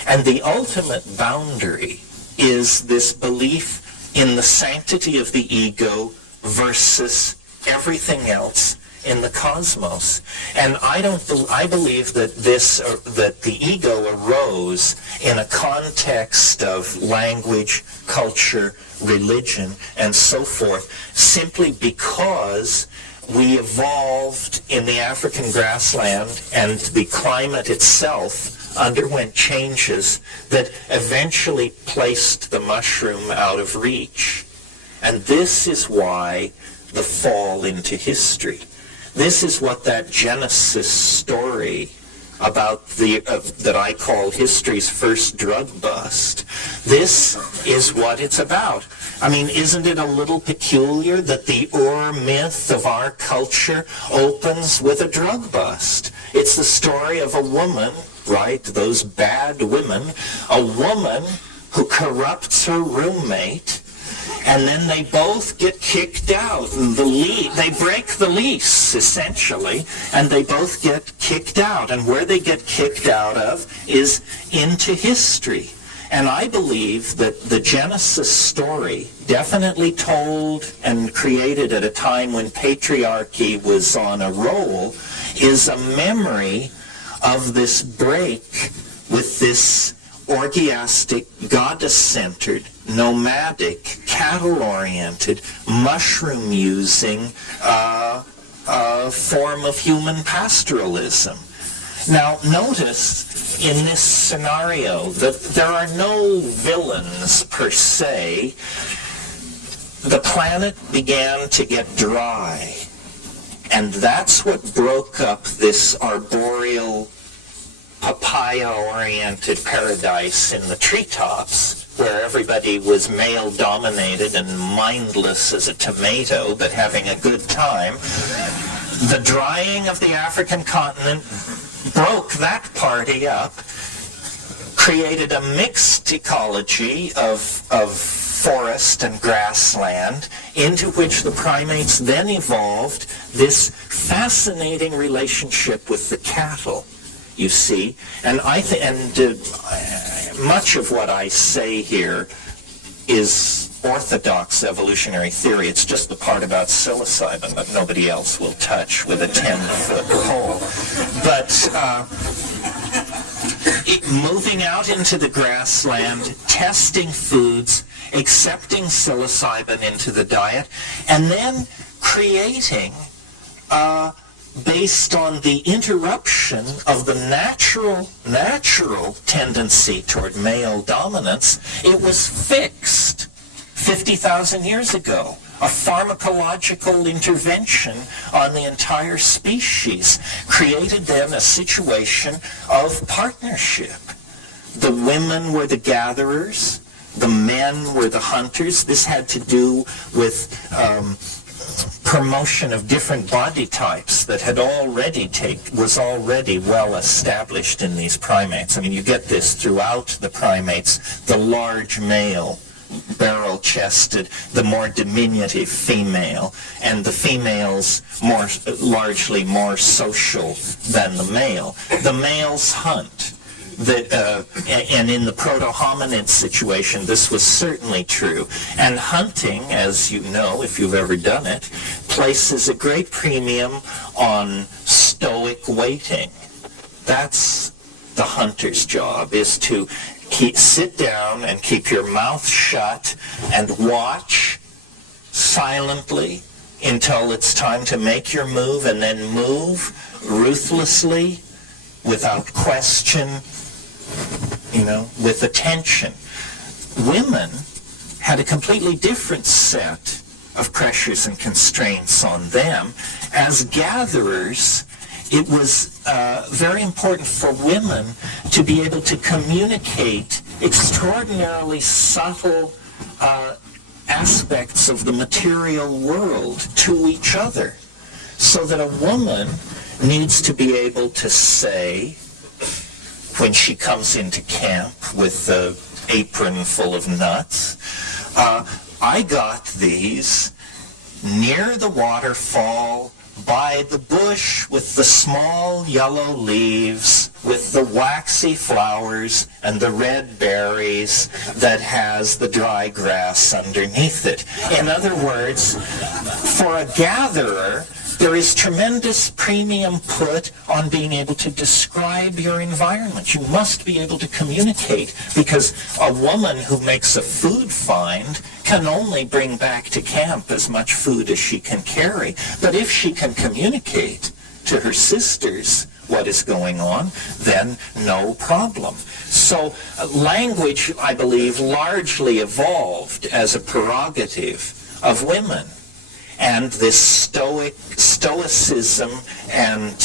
And the ultimate boundary is this belief in the sanctity of the ego versus everything else in the cosmos. And I believe that that the ego arose in a context of language, culture, religion, and so forth, simply because we evolved in the African grassland, and the climate itself underwent changes that eventually placed the mushroom out of reach. And this is why the fall into history. This is what that Genesis story about that I call history's first drug bust. This is what it's about. I mean, isn't it a little peculiar that the Ur myth of our culture opens with a drug bust? It's the story of a woman, right? Those bad women. A woman who corrupts her roommate, and then they both get kicked out. They break the lease, essentially, and they both get kicked out. And where they get kicked out of is into history. And I believe that the Genesis story, definitely told and created at a time when patriarchy was on a roll, is a memory of this break with this orgiastic, goddess-centered nomadic, cattle-oriented, mushroom-using form of human pastoralism. Now, notice in this scenario that there are no villains per se. The planet began to get dry, and that's what broke up this arboreal, papaya-oriented paradise in the treetops, where everybody was male-dominated and mindless as a tomato, but having a good time. The drying of the African continent broke that party up, created a mixed ecology of forest and grassland, into which the primates then evolved this fascinating relationship with the cattle, you see. And much of what I say here is orthodox evolutionary theory. It's just the part about psilocybin that nobody else will touch with a 10-foot pole. But moving out into the grassland, testing foods, accepting psilocybin into the diet, and then creating, based on the interruption of the natural tendency toward male dominance, it was fixed 50,000 years ago. A pharmacological intervention on the entire species created then a situation of partnership. The women were the gatherers, the men were the hunters. This had to do with promotion of different body types that was already well established in these primates. I mean, you get this throughout the primates. The large male, barrel-chested, the more diminutive female, and the females largely more social than the male. The males hunt. And in the proto-hominid situation, this was certainly true. And hunting, as you know, if you've ever done it, places a great premium on stoic waiting. That's the hunter's job, is to sit down and keep your mouth shut and watch silently until it's time to make your move, and then move ruthlessly, without question, with attention. Women had a completely different set of pressures and constraints on them. As gatherers, it was very important for women to be able to communicate extraordinarily subtle aspects of the material world to each other, so that a woman needs to be able to say, when she comes into camp with the apron full of nuts, I got these near the waterfall, by the bush with the small yellow leaves, with the waxy flowers and the red berries that has the dry grass underneath it. In other words, for a gatherer, there is tremendous premium put on being able to describe your environment. You must be able to communicate, because a woman who makes a food find can only bring back to camp as much food as she can carry. But if she can communicate to her sisters what is going on, then no problem. So language, I believe, largely evolved as a prerogative of women. And this stoicism and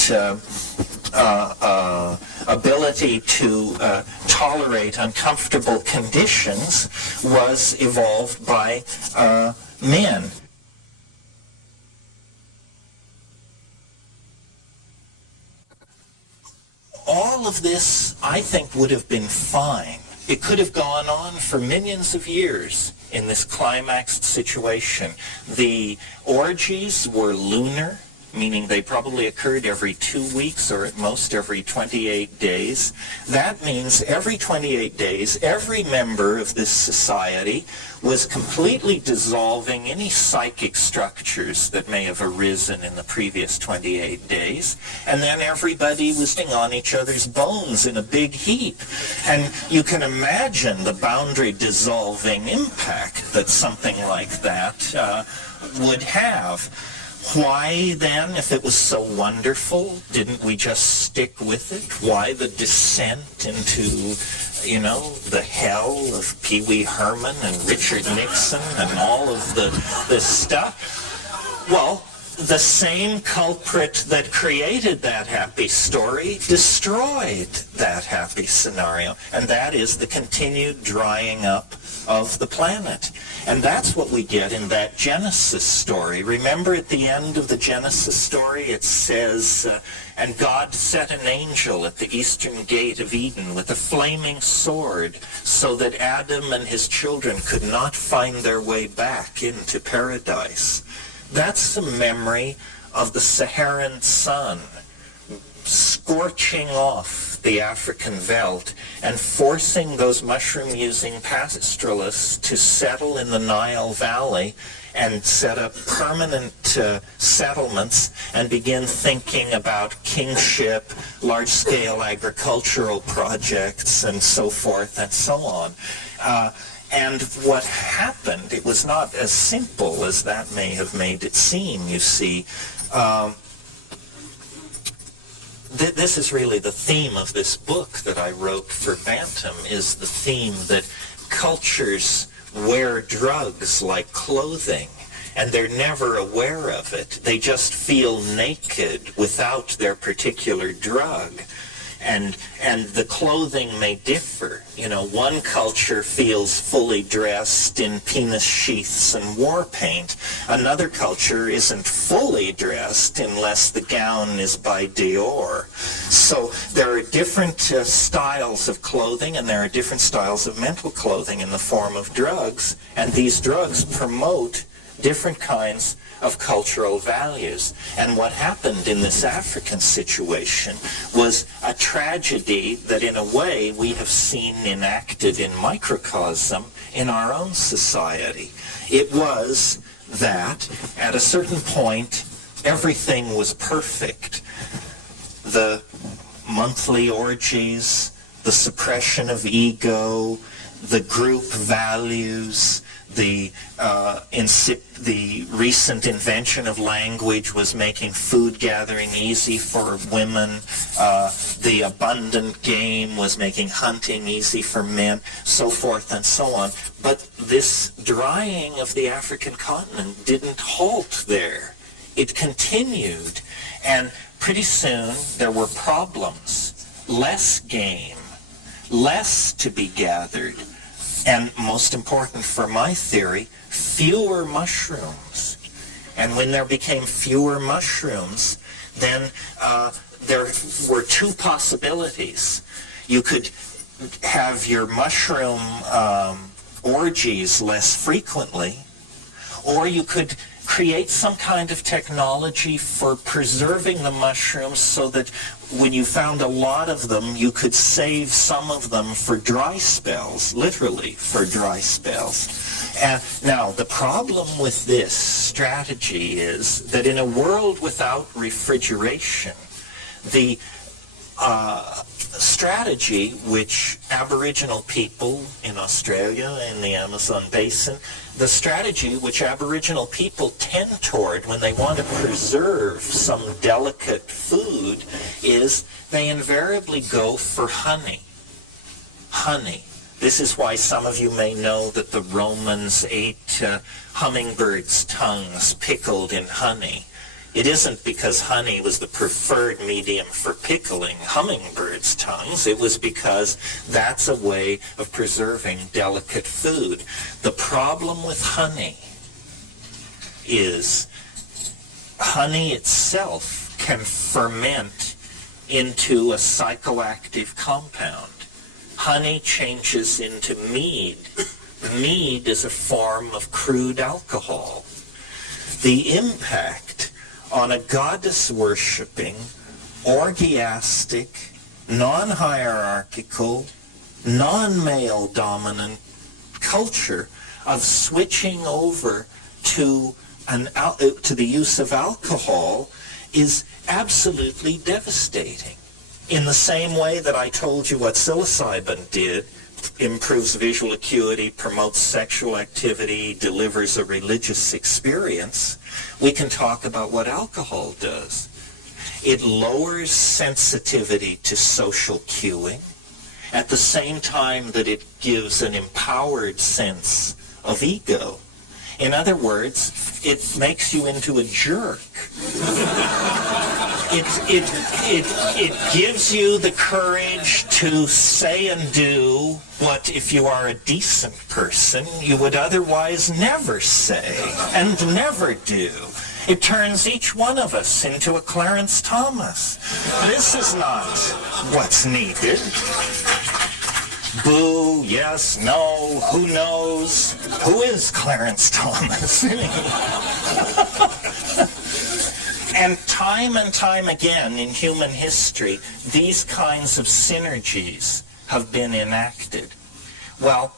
ability to tolerate uncomfortable conditions was evolved by men. All of this, I think, would have been fine. It could have gone on for millions of years in this climaxed situation. The orgies were lunar. meaning they probably occurred every 2 weeks or at most every 28 days. That means every 28 days, every member of this society was completely dissolving any psychic structures that may have arisen in the previous 28 days, and then everybody was sitting on each other's bones in a big heap. And you can imagine the boundary dissolving impact that something like that would have. Why then, if it was so wonderful, didn't we just stick with it? Why the descent into, the hell of Pee Wee Herman and Richard Nixon and all of this stuff? Well, the same culprit that created that happy story destroyed that happy scenario, and that is the continued drying up of the planet. And that's what we get in that Genesis story. Remember at the end of the Genesis story, it says, and God set an angel at the eastern gate of Eden with a flaming sword, so that Adam and his children could not find their way back into paradise. That's the memory of the Saharan sun scorching off the African veldt and forcing those mushroom-using pastoralists to settle in the Nile Valley and set up permanent settlements and begin thinking about kingship, large-scale agricultural projects, and so forth and so on. And what happened, it was not as simple as that may have made it seem, you see. This is really the theme of this book that I wrote for Bantam, is the theme that cultures wear drugs like clothing, and they're never aware of it. They just feel naked without their particular drug. And the clothing may differ. One culture feels fully dressed in penis sheaths and war paint. Another culture isn't fully dressed unless the gown is by Dior. So there are different styles of clothing, and there are different styles of mental clothing in the form of drugs, and these drugs promote different kinds of cultural values. And what happened in this African situation was a tragedy that in a way we have seen enacted in microcosm in our own society. It was that at a certain point everything was perfect. The monthly orgies, the suppression of ego, the group values, the recent invention of language was making food gathering easy for women. The abundant game was making hunting easy for men, so forth and so on. But this drying of the African continent didn't halt there. It continued, and pretty soon there were problems. Less game, less to be gathered, and most important for my theory, fewer mushrooms. And when there became fewer mushrooms, then there were two possibilities. You could have your mushroom orgies less frequently, or you could create some kind of technology for preserving the mushrooms so that when you found a lot of them, you could save some of them for dry spells, literally for dry spells. And now, the problem with this strategy is that in a world without refrigeration, the strategy which Aboriginal people in Australia and the Amazon basin, the strategy which Aboriginal people tend toward when they want to preserve some delicate food is they invariably go for honey. Honey. This is why some of you may know that the Romans ate hummingbirds' tongues pickled in honey. It isn't because honey was the preferred medium for pickling hummingbirds' tongues. It was because that's a way of preserving delicate food. The problem with honey is honey itself can ferment into a psychoactive compound. Honey changes into mead. Mead is a form of crude alcohol. The impact on a goddess-worshipping, orgiastic, non-hierarchical, non-male dominant culture of switching over to the use of alcohol is absolutely devastating. In the same way that I told you what psilocybin did, improves visual acuity, promotes sexual activity, delivers a religious experience, we can talk about what alcohol does. It lowers sensitivity to social cueing at the same time that it gives an empowered sense of ego. In other words, it makes you into a jerk. It gives you the courage to say and do what, if you are a decent person, you would otherwise never say and never do. It turns each one of us into a Clarence Thomas. This is not what's needed. Boo, yes, no, who knows? Who is Clarence Thomas? And time again in human history, these kinds of synergies have been enacted. Well,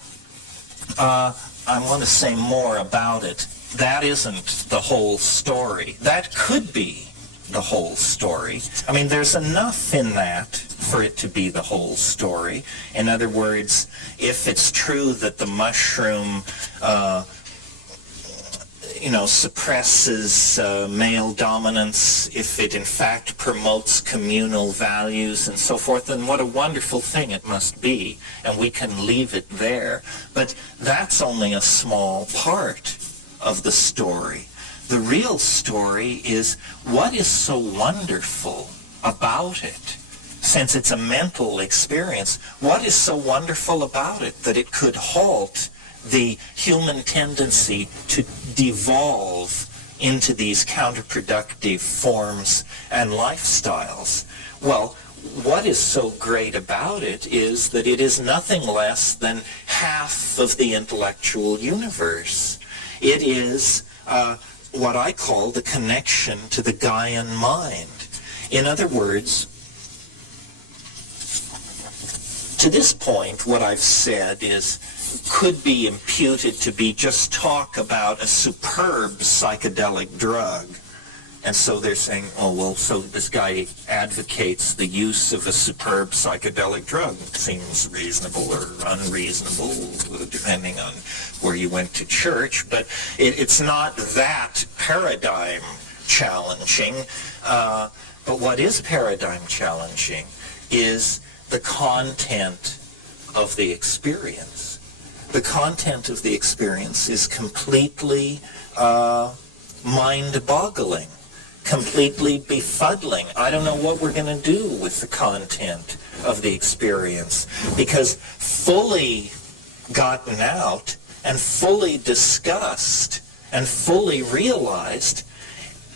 I want to say more about it. That isn't the whole story. That could be the whole story. I mean, there's enough in that for it to be the whole story. In other words, if it's true that the mushroom suppresses male dominance, if it in fact promotes communal values and so forth, then what a wonderful thing it must be, and we can leave it there. But that's only a small part of the story. The real story is what is so wonderful about it. Since it's a mental experience, what is so wonderful about it that it could halt the human tendency to devolve into these counterproductive forms and lifestyles? Well, what is so great about it is that it is nothing less than half of the intellectual universe. It is what I call the connection to the Gaian mind. In other words, to this point, what I've said could be imputed to be just talk about a superb psychedelic drug. And so they're saying, oh, well, so this guy advocates the use of a superb psychedelic drug. It seems reasonable or unreasonable, depending on where you went to church. But it's not that paradigm challenging. But what is paradigm challenging is the content of the experience. The content of the experience is completely mind-boggling, completely befuddling. I don't know what we're going to do with the content of the experience, because fully gotten out and fully discussed and fully realized,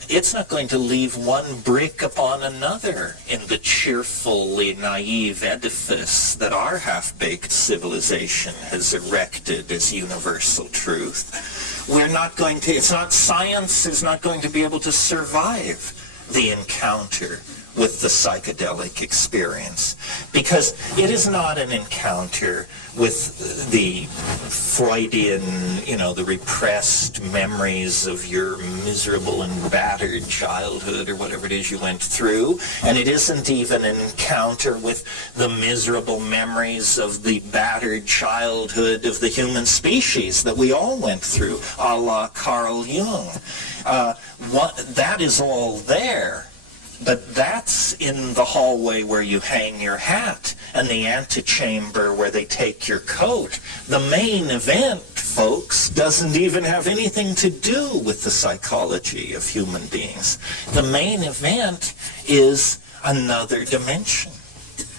it's not going to leave one brick upon another in the cheerfully naive edifice that our half-baked civilization has erected as universal truth. We're not going to, science is not going to be able to survive the encounter with the psychedelic experience, because it is not an encounter with the Freudian, the repressed memories of your miserable and battered childhood or whatever it is you went through, and it isn't even an encounter with the miserable memories of the battered childhood of the human species that we all went through, a la Carl Jung. That is all there. But that's in the hallway where you hang your hat and the antechamber where they take your coat. The main event, folks, doesn't even have anything to do with the psychology of human beings. The main event is another dimension.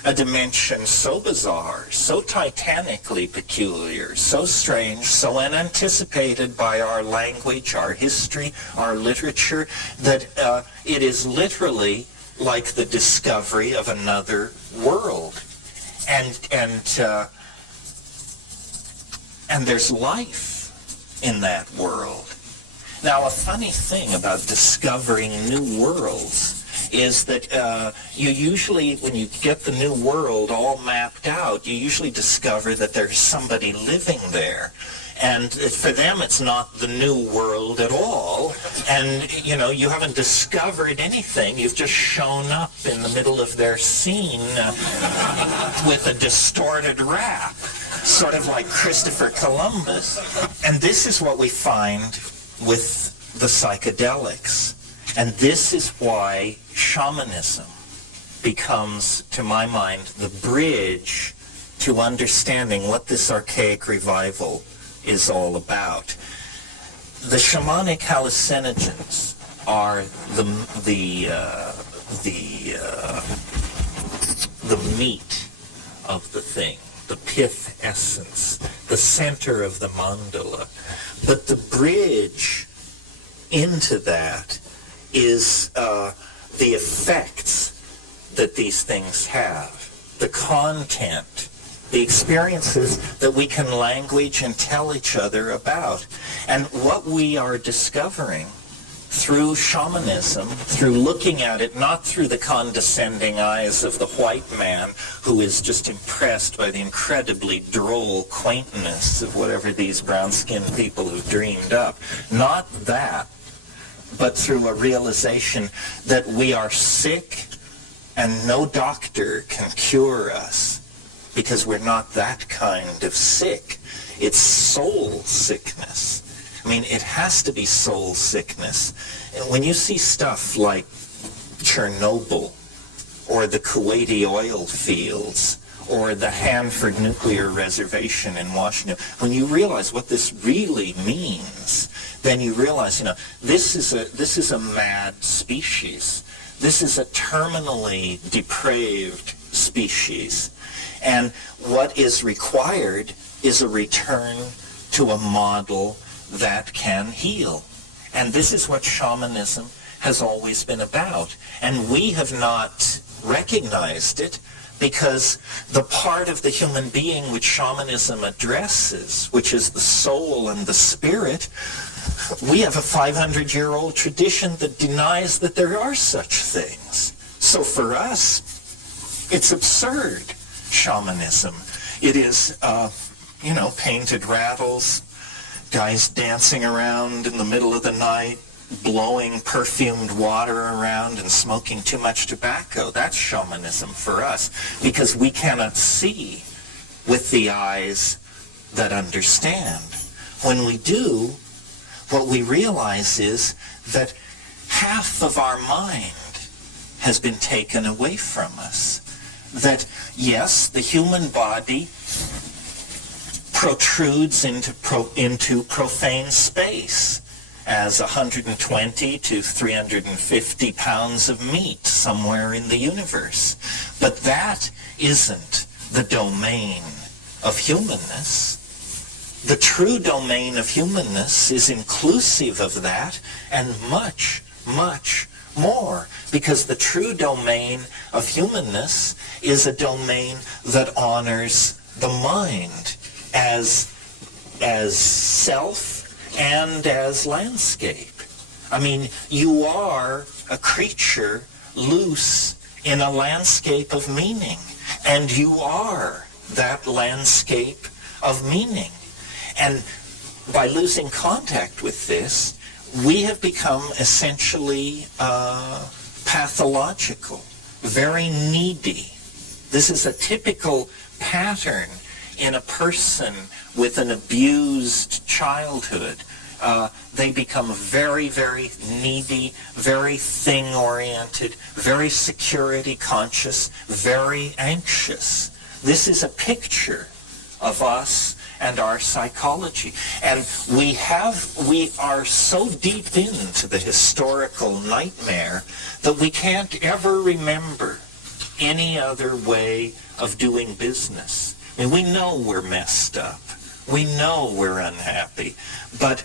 A dimension so bizarre, so titanically peculiar, so strange, so unanticipated by our language, our history, our literature, that it is literally like the discovery of another world. And there's life in that world. Now, a funny thing about discovering new worlds is that you usually, when you get the new world all mapped out, you usually discover that there's somebody living there. And for them, it's not the new world at all. And, you haven't discovered anything. You've just shown up in the middle of their scene with a distorted rap, sort of like Christopher Columbus. And this is what we find with the psychedelics. And this is why shamanism becomes, to my mind, the bridge to understanding what this archaic revival is all about. The shamanic hallucinogens are the meat of the thing, the pith essence, the center of the mandala. But the bridge into that is the effects that these things have, the content, the experiences that we can language and tell each other about. And what we are discovering through shamanism, through looking at it not through the condescending eyes of the white man who is just impressed by the incredibly droll quaintness of whatever these brown-skinned people have dreamed up, not that, but through a realization that we are sick and no doctor can cure us, because we're not that kind of sick. It's soul sickness. I mean, it has to be soul sickness. And when you see stuff like Chernobyl, or the Kuwaiti oil fields, or the Hanford nuclear reservation in Washington, when you realize what this really means, then you realize, this is a mad species. This is a terminally depraved species. And what is required is a return to a model that can heal. And this is what shamanism has always been about. And we have not recognized it because the part of the human being which shamanism addresses, which is the soul and the spirit, we have a 500-year-old tradition that denies that there are such things. So for us, it's absurd, shamanism. It is, painted rattles, guys dancing around in the middle of the night, blowing perfumed water around and smoking too much tobacco. That's shamanism for us, because we cannot see with the eyes that understand. When we do, what we realize is that half of our mind has been taken away from us. That, yes, the human body protrudes into profane space as 120 to 350 pounds of meat somewhere in the universe. But that isn't the domain of humanness. The true domain of humanness is inclusive of that and much, much more, because the true domain of humanness is a domain that honors the mind as self and as landscape. I mean, you are a creature loose in a landscape of meaning, and you are that landscape of meaning. And by losing contact with this, we have become essentially pathological, very needy. This is a typical pattern in a person with an abused childhood. They become very, very needy, very thing-oriented, very security-conscious, very anxious. This is a picture of us and our psychology. And we are so deep into the historical nightmare that we can't ever remember any other way of doing business. I mean, we know we're messed up. We know we're unhappy. But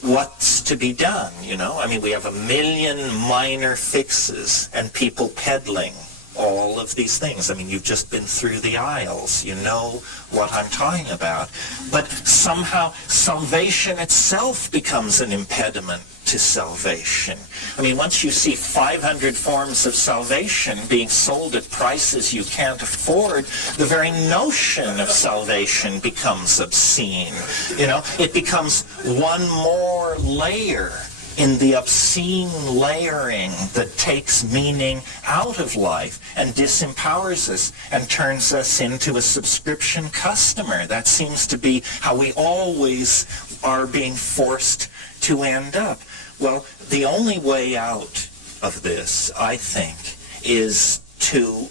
what's to be done, I mean, we have a million minor fixes and people peddling all of these things. I mean, you've just been through the aisles. You know what I'm talking about. But somehow salvation itself becomes an impediment to salvation. I mean, once you see 500 forms of salvation being sold at prices you can't afford, the very notion of salvation becomes obscene. You know, it becomes one more layer in the obscene layering that takes meaning out of life and disempowers us and turns us into a subscription customer. That seems to be how we always are being forced to end up. Well, the only way out of this, I think, is to,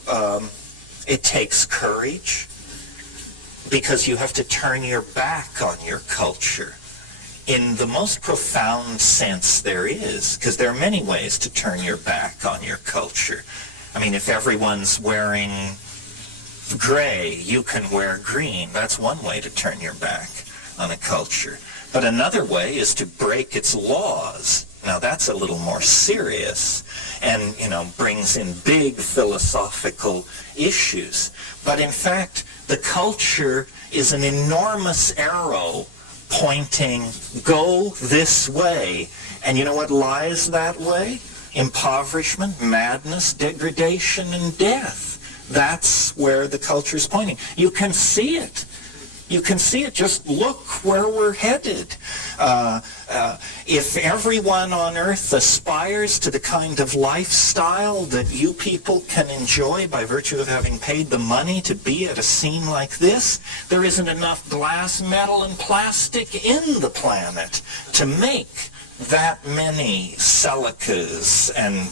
it takes courage, because you have to turn your back on your culture in the most profound sense there is, because there are many ways to turn your back on your culture. I mean, if everyone's wearing gray, you can wear green. That's one way to turn your back on a culture. But another way is to break its laws. Now that's a little more serious and, you know, brings in big philosophical issues. But in fact, the culture is an enormous arrow pointing, go this way. And you know what lies that way? Impoverishment, madness, degradation, and death. That's where the culture is pointing. You can see it. You can see it. Just look where we're headed. If everyone on earth aspires to the kind of lifestyle that you people can enjoy by virtue of having paid the money to be at a scene like this, there isn't enough glass, metal, and plastic in the planet to make that many Celicas and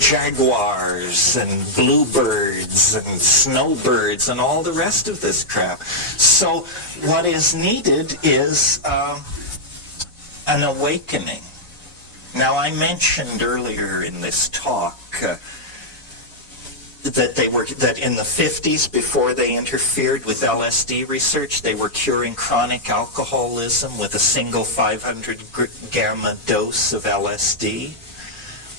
jaguars and bluebirds and snowbirds and all the rest of this crap. So what is needed is an awakening. Now, I mentioned earlier in this talk that in the 50s, before they interfered with LSD research, they were curing chronic alcoholism with a single 500 gamma dose of LSD.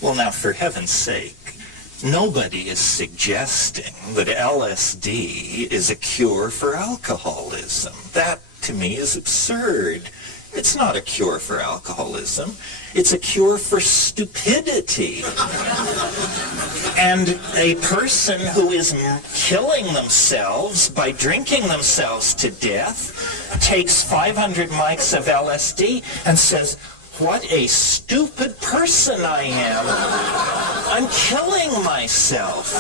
Well, now, for heaven's sake, nobody is suggesting that LSD is a cure for alcoholism. That, to me, is absurd. It's not a cure for alcoholism. It's a cure for stupidity. And a person who is killing themselves by drinking themselves to death takes 500 mics of LSD and says, what a stupid person I am. I'm killing myself.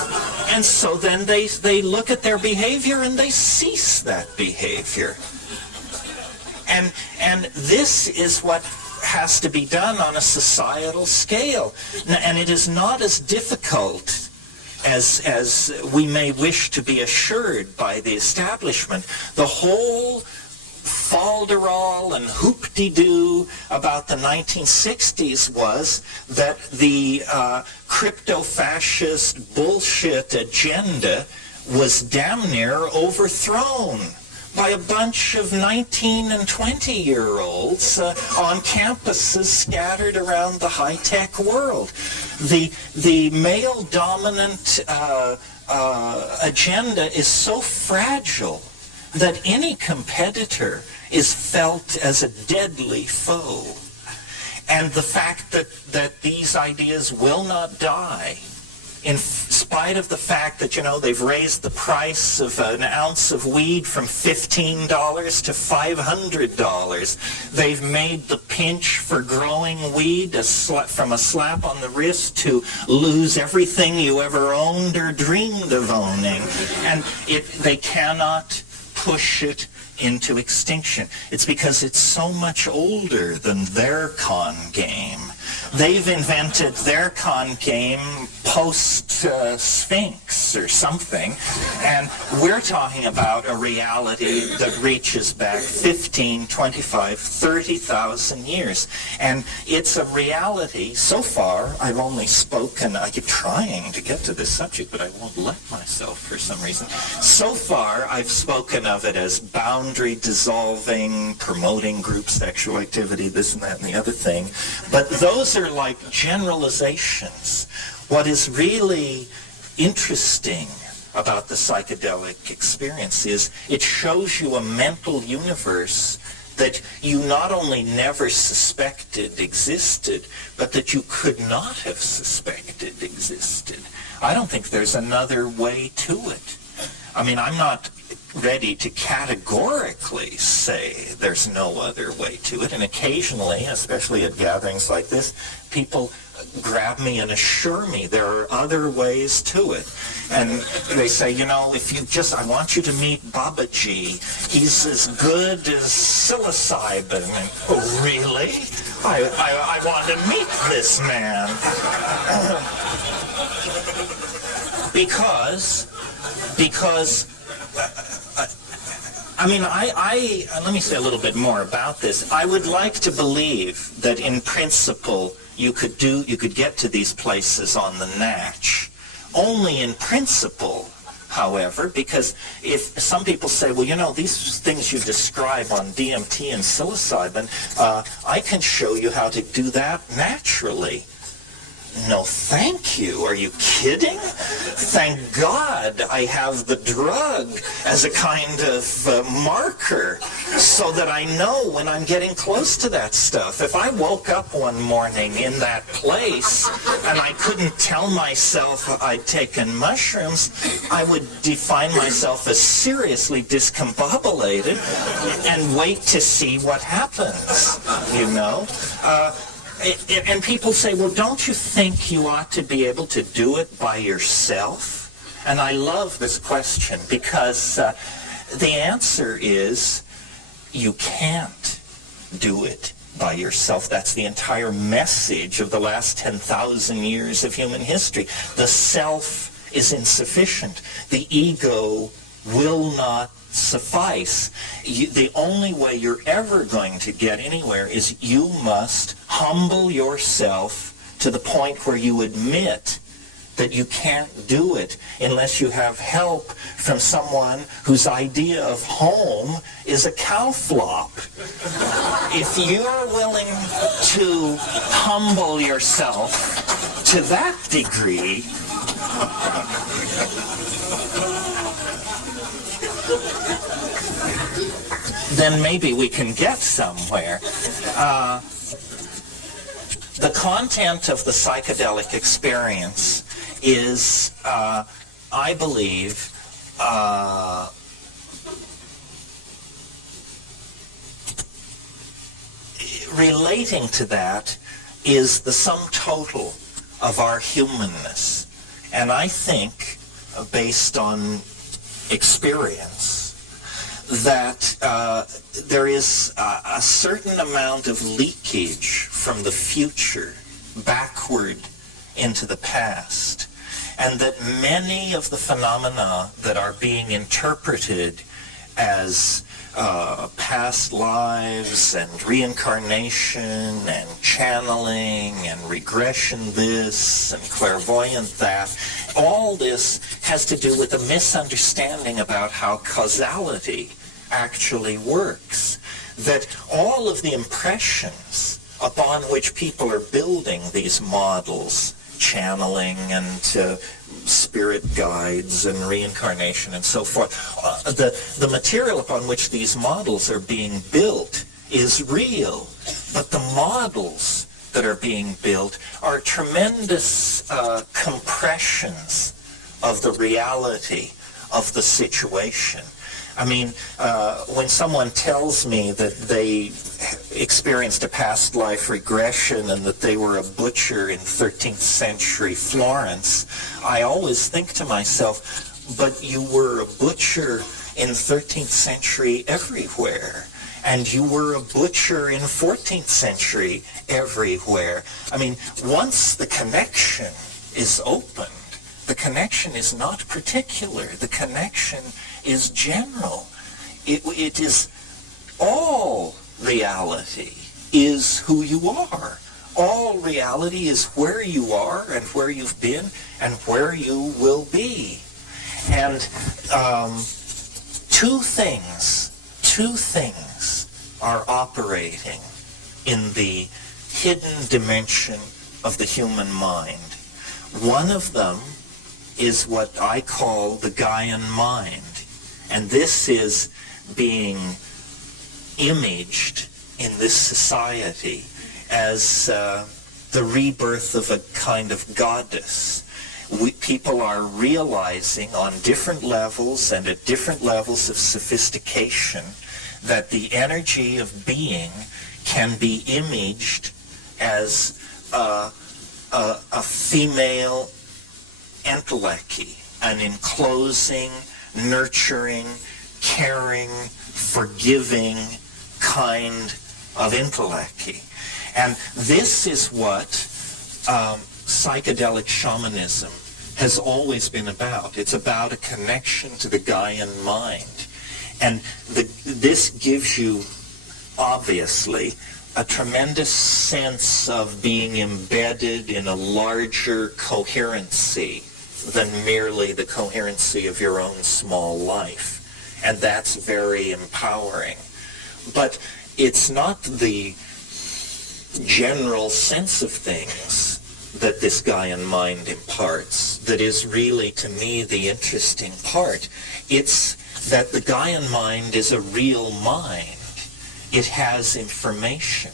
And so then they look at their behavior and they cease that behavior. And this is what has to be done on a societal scale. And it is not as difficult as we may wish to be assured by the establishment. The whole falderall and hoop-de-doo about the 1960s was that the crypto-fascist bullshit agenda was damn near overthrown by a bunch of 19 and 20-year-olds on campuses scattered around the high-tech world. The male-dominant agenda is so fragile that any competitor is felt as a deadly foe. And the fact that these ideas will not die, in spite of the fact that, you know, they've raised the price of an ounce of weed from $15 to $500. They've made the pinch for growing weed from a slap on the wrist to lose everything you ever owned or dreamed of owning. And they cannot push it into extinction. It's because it's so much older than their con game. They've invented their con game post-Sphinx or something, and we're talking about a reality that reaches back 15, 25, 30,000 years. And it's a reality, so far, I've only spoken, I keep trying to get to this subject, but I won't let myself for some reason. So far, I've spoken of it as boundary dissolving, promoting group sexual activity, this and that and the other thing. But those are like generalizations. What is really interesting about the psychedelic experience is it shows you a mental universe that you not only never suspected existed, but that you could not have suspected existed. I don't think there's another way to it. I mean, I'm not ready to categorically say there's no other way to it, and occasionally, especially at gatherings like this, people grab me and assure me there are other ways to it. And they say, you know, if you just, I want you to meet Babaji. He's as good as psilocybin. And, oh, really? I want to meet this man. because I mean, let me say a little bit more about this. I would like to believe that in principle you could get to these places on the natch. Only in principle, however, because if some people say, well, you know, these things you describe on DMT and psilocybin, I can show you how to do that naturally. No, thank you. Are you kidding? Thank God I have the drug as a kind of marker so that I know when I'm getting close to that stuff. If I woke up one morning in that place and I couldn't tell myself I'd taken mushrooms, I would define myself as seriously discombobulated and wait to see what happens, you know? And people say, well, don't you think you ought to be able to do it by yourself? And I love this question because the answer is you can't do it by yourself. That's the entire message of the last 10,000 years of human history. The self is insufficient. The ego will not suffice. The only way you're ever going to get anywhere is you must humble yourself to the point where you admit that you can't do it unless you have help from someone whose idea of home is a cow flop. If you're willing to humble yourself to that degree, then maybe we can get somewhere. The content of the psychedelic experience is, I believe, relating to that is the sum total of our humanness. And I think, based on experience, that there is a certain amount of leakage from the future backward into the past, and that many of the phenomena that are being interpreted as past lives and reincarnation and channeling and regression this and clairvoyant that, all this has to do with a misunderstanding about how causality actually works. That all of the impressions upon which people are building these models, channeling and spirit guides and reincarnation and so forth, the material upon which these models are being built is real, but the models that are being built are tremendous compressions of the reality of the situation. I mean, when someone tells me that they experienced a past life regression and that they were a butcher in 13th century Florence, I always think to myself, but you were a butcher in 13th century everywhere. And you were a butcher in 14th century everywhere. I mean, once the connection is opened, the connection is not particular. The connection is general. It is all reality is who you are. All reality is where you are and where you've been and where you will be. And two things are operating in the hidden dimension of the human mind. One of them is what I call the Gaian mind. And this is being imaged in this society as the rebirth of a kind of goddess. People are realizing on different levels and at different levels of sophistication that the energy of being can be imaged as a female entelechy, an enclosing, nurturing, caring, forgiving kind of entelechy. And this is what psychedelic shamanism has always been about. It's about a connection to the Gaian mind. And this gives you, obviously, a tremendous sense of being embedded in a larger coherency than merely the coherency of your own small life. And that's very empowering. But it's not the general sense of things that this Gaian mind imparts that is really, to me, the interesting part. It's that the Gaian mind is a real mind. It has information.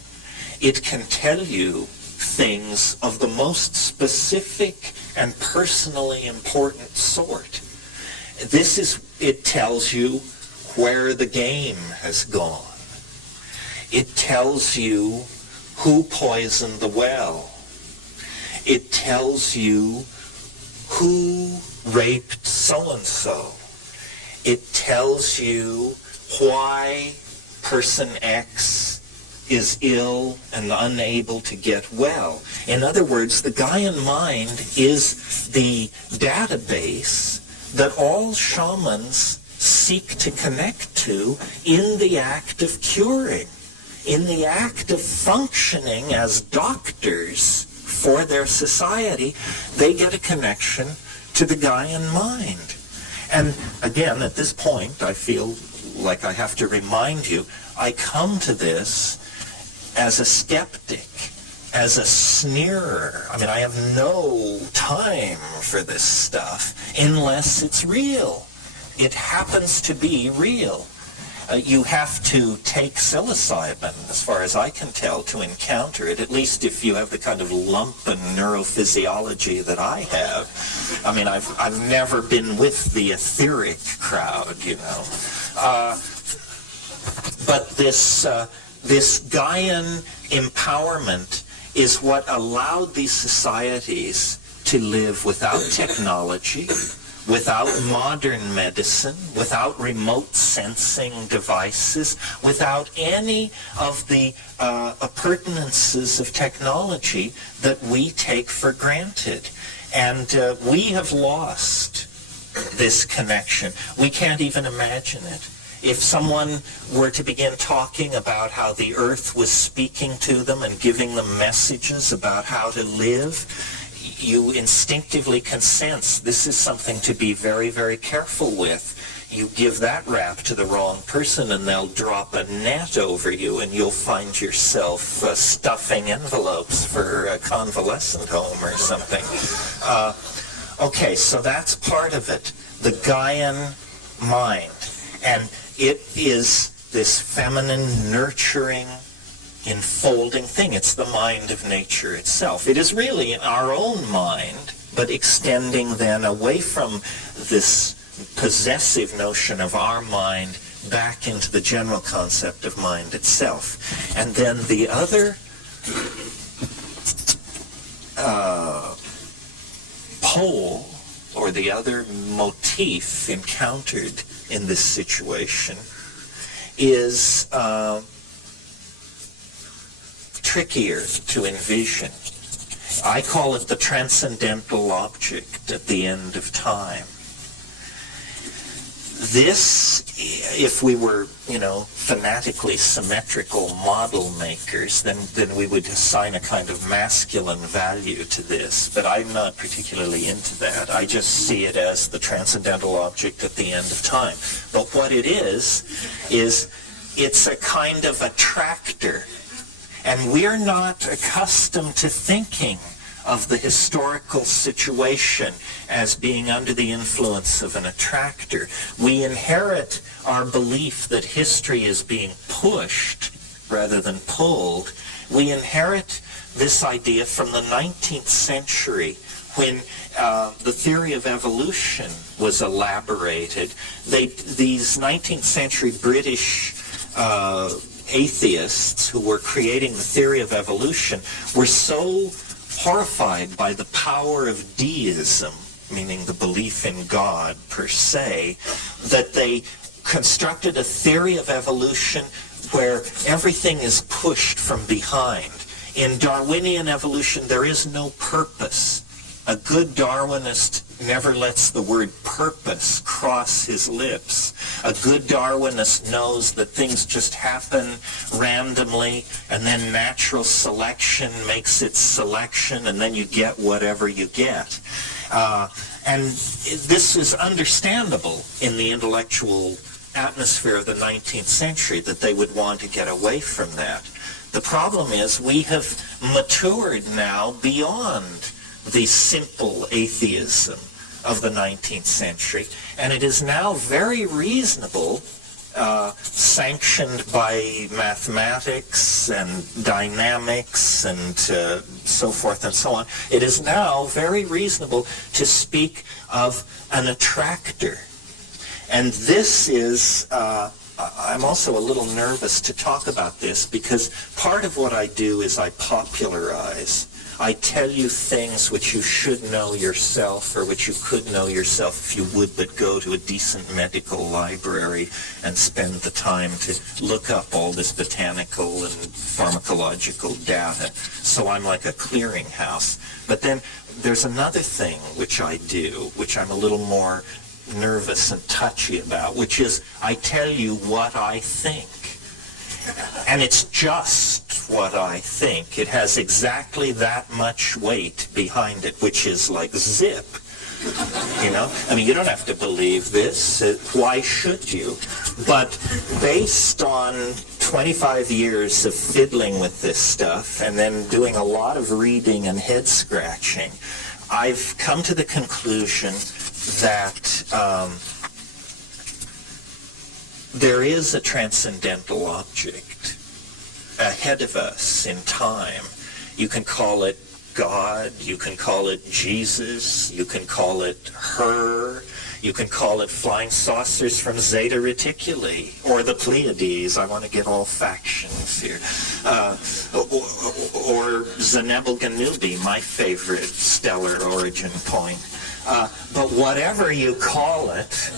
It can tell you things of the most specific and personally important sort. It tells you where the game has gone. It tells you who poisoned the well. It tells you who raped so-and-so. It tells you why person X is ill and unable to get well. In other words, the Gaian mind is the database that all shamans seek to connect to in the act of curing, in the act of functioning as doctors for their society. They get a connection to the Gaian mind. And again, at this point, I feel like I have to remind you, I come to this as a skeptic, as a sneerer. I mean, I have no time for this stuff unless it's real. It happens to be real. You have to take psilocybin, as far as I can tell, to encounter it, at least if you have the kind of lumpen neurophysiology that I have. I mean, I've never been with the etheric crowd, you know. But this Gaian empowerment is what allowed these societies to live without technology, without modern medicine, without remote sensing devices, without any of the appurtenances of technology that we take for granted. And we have lost this connection. We can't even imagine it. If someone were to begin talking about how the earth was speaking to them and giving them messages about how to live, you instinctively can sense this is something to be very, very careful with. You give that rap to the wrong person and they'll drop a net over you and you'll find yourself stuffing envelopes for a convalescent home or something. Okay, so that's part of it, the Gaian mind. And it is this feminine, nurturing, enfolding thing. It's the mind of nature itself. It is really our own mind, but extending then away from this possessive notion of our mind back into the general concept of mind itself. And then the other pole, or the other motif encountered in this situation is trickier to envision. I call it the transcendental object at the end of time. This, if we were, fanatically symmetrical model makers, then we would assign a kind of masculine value to this. But I'm not particularly into that. I just see it as the transcendental object at the end of time. But what it is it's a kind of attractor. And we're not accustomed to thinking of the historical situation as being under the influence of an attractor. We inherit our belief that history is being pushed rather than pulled. We inherit this idea from the 19th century when the theory of evolution was elaborated. These 19th century British atheists who were creating the theory of evolution were so horrified by the power of deism, meaning the belief in God per se, that they constructed a theory of evolution where everything is pushed from behind. In Darwinian evolution, there is no purpose. A good Darwinist never lets the word purpose cross his lips. A good Darwinist knows that things just happen randomly, and then natural selection makes its selection, and then you get whatever you get. And this is understandable in the intellectual atmosphere of the 19th century, that they would want to get away from that. The problem is we have matured now beyond the simple atheism of the 19th century, and it is now very reasonable, sanctioned by mathematics and dynamics and so forth and so on. It is now very reasonable to speak of an attractor. And this is, I'm also a little nervous to talk about this because part of what I do is I popularize. I tell you things which you should know yourself, or which you could know yourself if you would but go to a decent medical library and spend the time to look up all this botanical and pharmacological data. So I'm like a clearinghouse. But then there's another thing which I do, which I'm a little more nervous and touchy about, which is I tell you what I think. And it's just what I think. It has exactly that much weight behind it, which is like zip. You know? I mean, you don't have to believe this. Why should you? But based on 25 years of fiddling with this stuff and then doing a lot of reading and head scratching, I've come to the conclusion that there is a transcendental object ahead of us in time. You can call it God, you can call it Jesus, you can call it her, you can call it flying saucers from Zeta Reticuli, or the Pleiades. I want to get all factions here. Or Zenebel Ganubi, my favorite stellar origin point. But whatever you call it,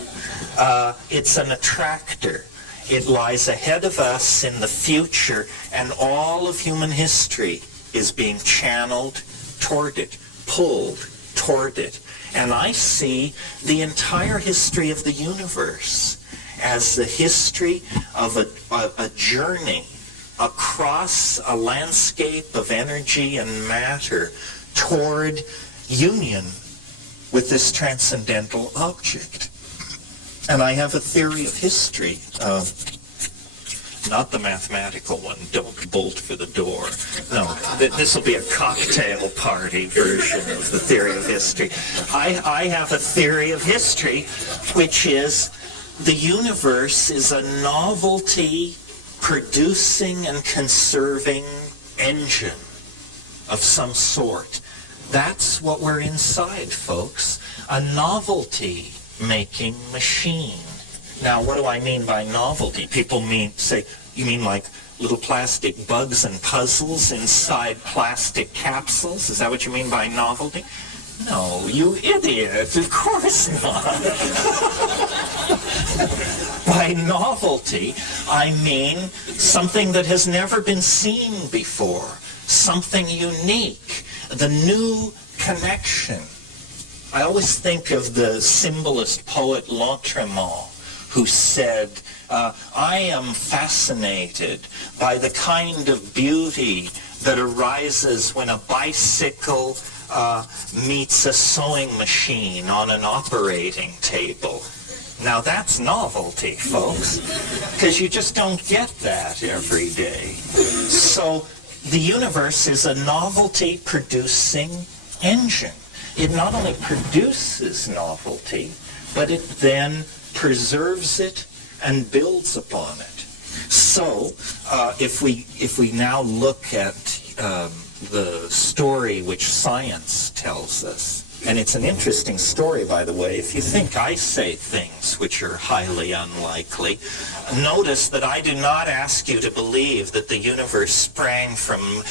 it's an attractor. It lies ahead of us in the future, and all of human history is being channeled toward it, pulled toward it. And I see the entire history of the universe as the history of a journey across a landscape of energy and matter toward union with this transcendental object. And I have a theory of history, not the mathematical one, don't bolt for the door. No, this will be a cocktail party version of the theory of history. I have a theory of history, which is the universe is a novelty producing and conserving engine of some sort. That's what we're inside, folks. A novelty-making machine. Now, what do I mean by novelty? People say, you mean like little plastic bugs and puzzles inside plastic capsules? Is that what you mean by novelty? No, you idiot. Of course not. By novelty, I mean something that has never been seen before. Something unique. The new connection. I always think of the symbolist poet Lautréamont, who said, I am fascinated by the kind of beauty that arises when a bicycle meets a sewing machine on an operating table. Now that's novelty, folks, because you just don't get that every day. So the universe is a novelty-producing engine. It not only produces novelty, but it then preserves it and builds upon it. So, if we now look at the story which science tells us, and it's an interesting story, by the way. If you think I say things which are highly unlikely, notice that I do not ask you to believe that the universe sprang from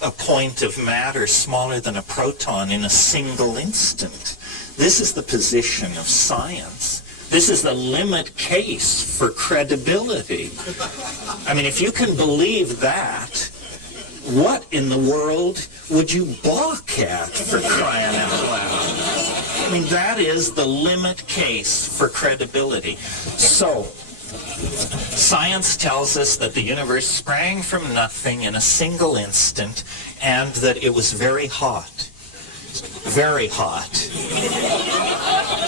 a point of matter smaller than a proton in a single instant. This is the position of science. This is the limit case for credibility. I mean, if you can believe that, what in the world would you balk at, for crying out loud? I mean, that is the limit case for credibility. So, science tells us that the universe sprang from nothing in a single instant, and that it was very hot. Very hot.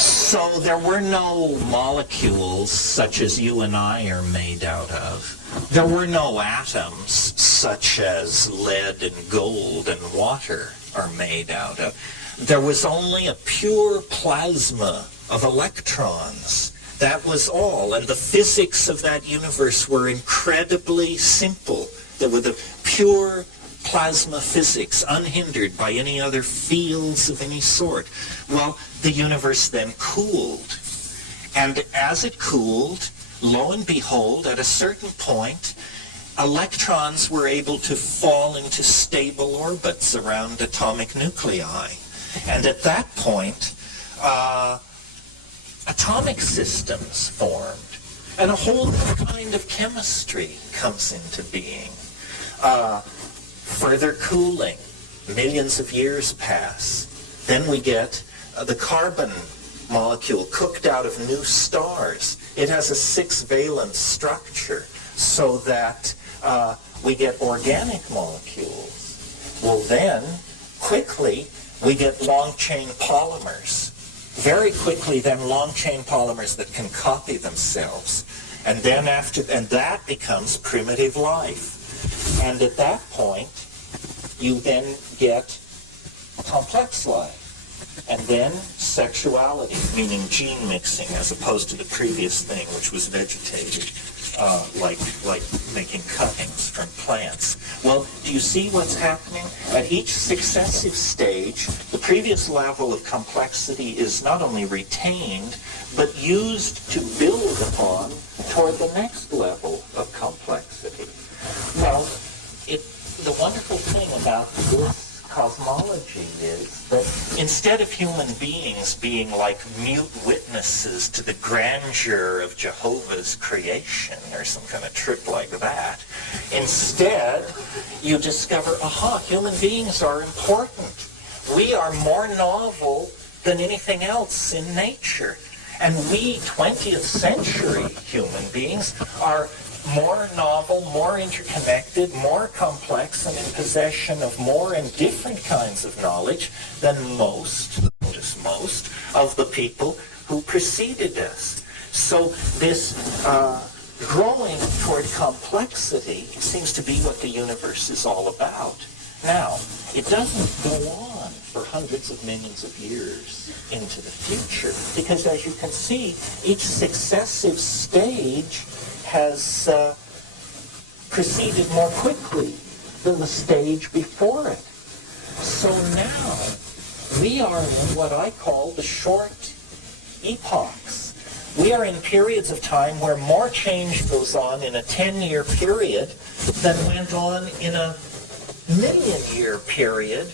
So there were no molecules such as you and I are made out of. There were no atoms such as lead and gold and water are made out of. There was only a pure plasma of electrons. That was all. And the physics of that universe were incredibly simple. There were the pure plasma physics, unhindered by any other fields of any sort. Well, the universe then cooled. And as it cooled, lo and behold, at a certain point, electrons were able to fall into stable orbits around atomic nuclei. And at that point, atomic systems formed, and a whole new kind of chemistry comes into being. Further cooling, millions of years pass. Then we get the carbon molecule cooked out of new stars. It has a 6-valent structure so that we get organic molecules. Well, then, quickly, we get long-chain polymers. Very quickly, then, long-chain polymers that can copy themselves. And then that becomes primitive life. And at that point, you then get complex life. And then sexuality, meaning gene mixing, as opposed to the previous thing, which was vegetative, like making cuttings from plants. Well, do you see what's happening? At each successive stage, the previous level of complexity is not only retained, but used to build upon toward the next level of complexity. Well, the wonderful thing about this cosmology is that instead of human beings being like mute witnesses to the grandeur of Jehovah's creation or some kind of trip like that, instead you discover, aha, human beings are important. We are more novel than anything else in nature. And we, 20th century human beings, are more novel, more interconnected, more complex, and in possession of more and different kinds of knowledge than most of the people who preceded us. So this growing toward complexity seems to be what the universe is all about. Now, it doesn't go on for hundreds of millions of years into the future, because as you can see, each successive stage has proceeded more quickly than the stage before it. So now, we are in what I call the short epochs. We are in periods of time where more change goes on in a 10-year period than went on in a million-year period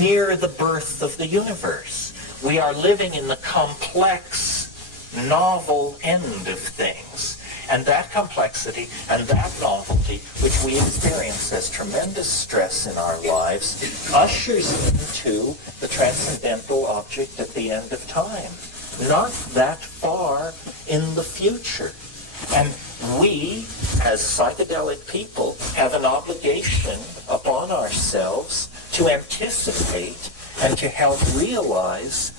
near the birth of the universe. We are living in the complex, novel end of things. And that complexity and that novelty, which we experience as tremendous stress in our lives, ushers into the transcendental object at the end of time, not that far in the future. And we, as psychedelic people, have an obligation upon ourselves to anticipate and to help realize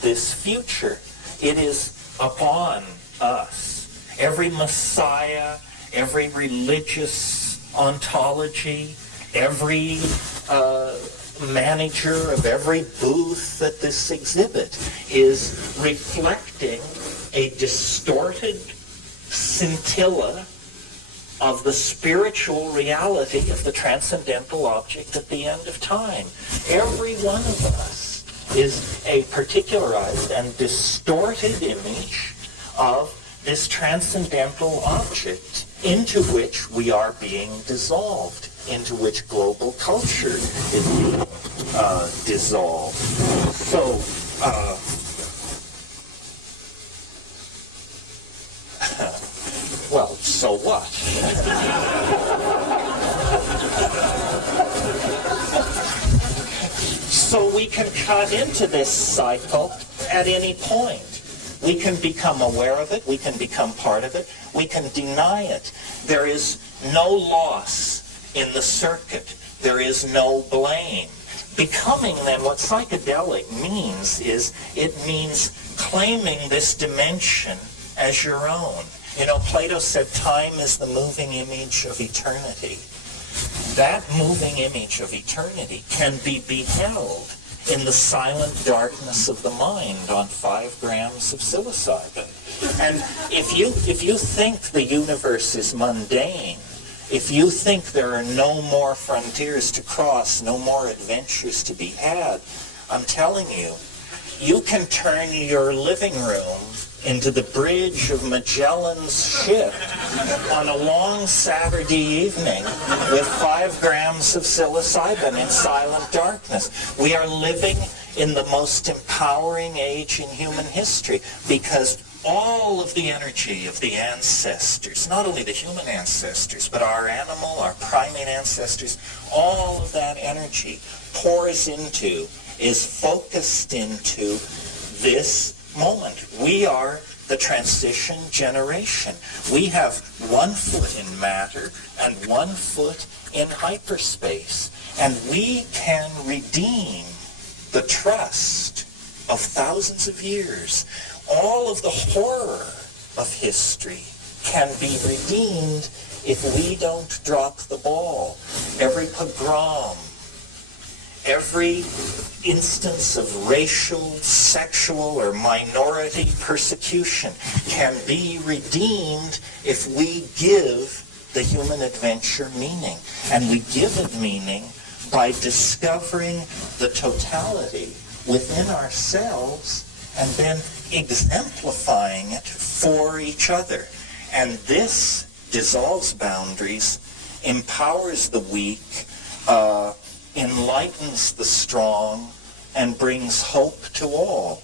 this future. It is upon us. Every messiah, every religious ontology, every manager of every booth at this exhibit is reflecting a distorted scintilla of the spiritual reality of the transcendental object at the end of time. Every one of us is a particularized and distorted image of this transcendental object into which we are being dissolved, into which global culture is being dissolved. So, well, so what? So we can cut into this cycle at any point. We can become aware of it, we can become part of it, we can deny it. There is no loss in the circuit. There is no blame. Becoming, then, what psychedelic means is, it means claiming this dimension as your own. You know, Plato said time is the moving image of eternity. That moving image of eternity can be beheld in the silent darkness of the mind on 5 grams of psilocybin. And if you think the universe is mundane, if you think there are no more frontiers to cross, no more adventures to be had, I'm telling you, you can turn your living room into the bridge of Magellan's ship on a long Saturday evening with 5 grams of psilocybin in silent darkness. We are living in the most empowering age in human history, because all of the energy of the ancestors, not only the human ancestors, but our animal, our primate ancestors, all of that energy pours into, is focused into this moment. We are the transition generation. We have 1 foot in matter and 1 foot in hyperspace. And we can redeem the trust of thousands of years. All of the horror of history can be redeemed if we don't drop the ball. Every pogrom, every instance of racial, sexual, or minority persecution can be redeemed if we give the human adventure meaning. And we give it meaning by discovering the totality within ourselves and then exemplifying it for each other. And this dissolves boundaries, empowers the weak, enlightens the strong, and brings hope to all.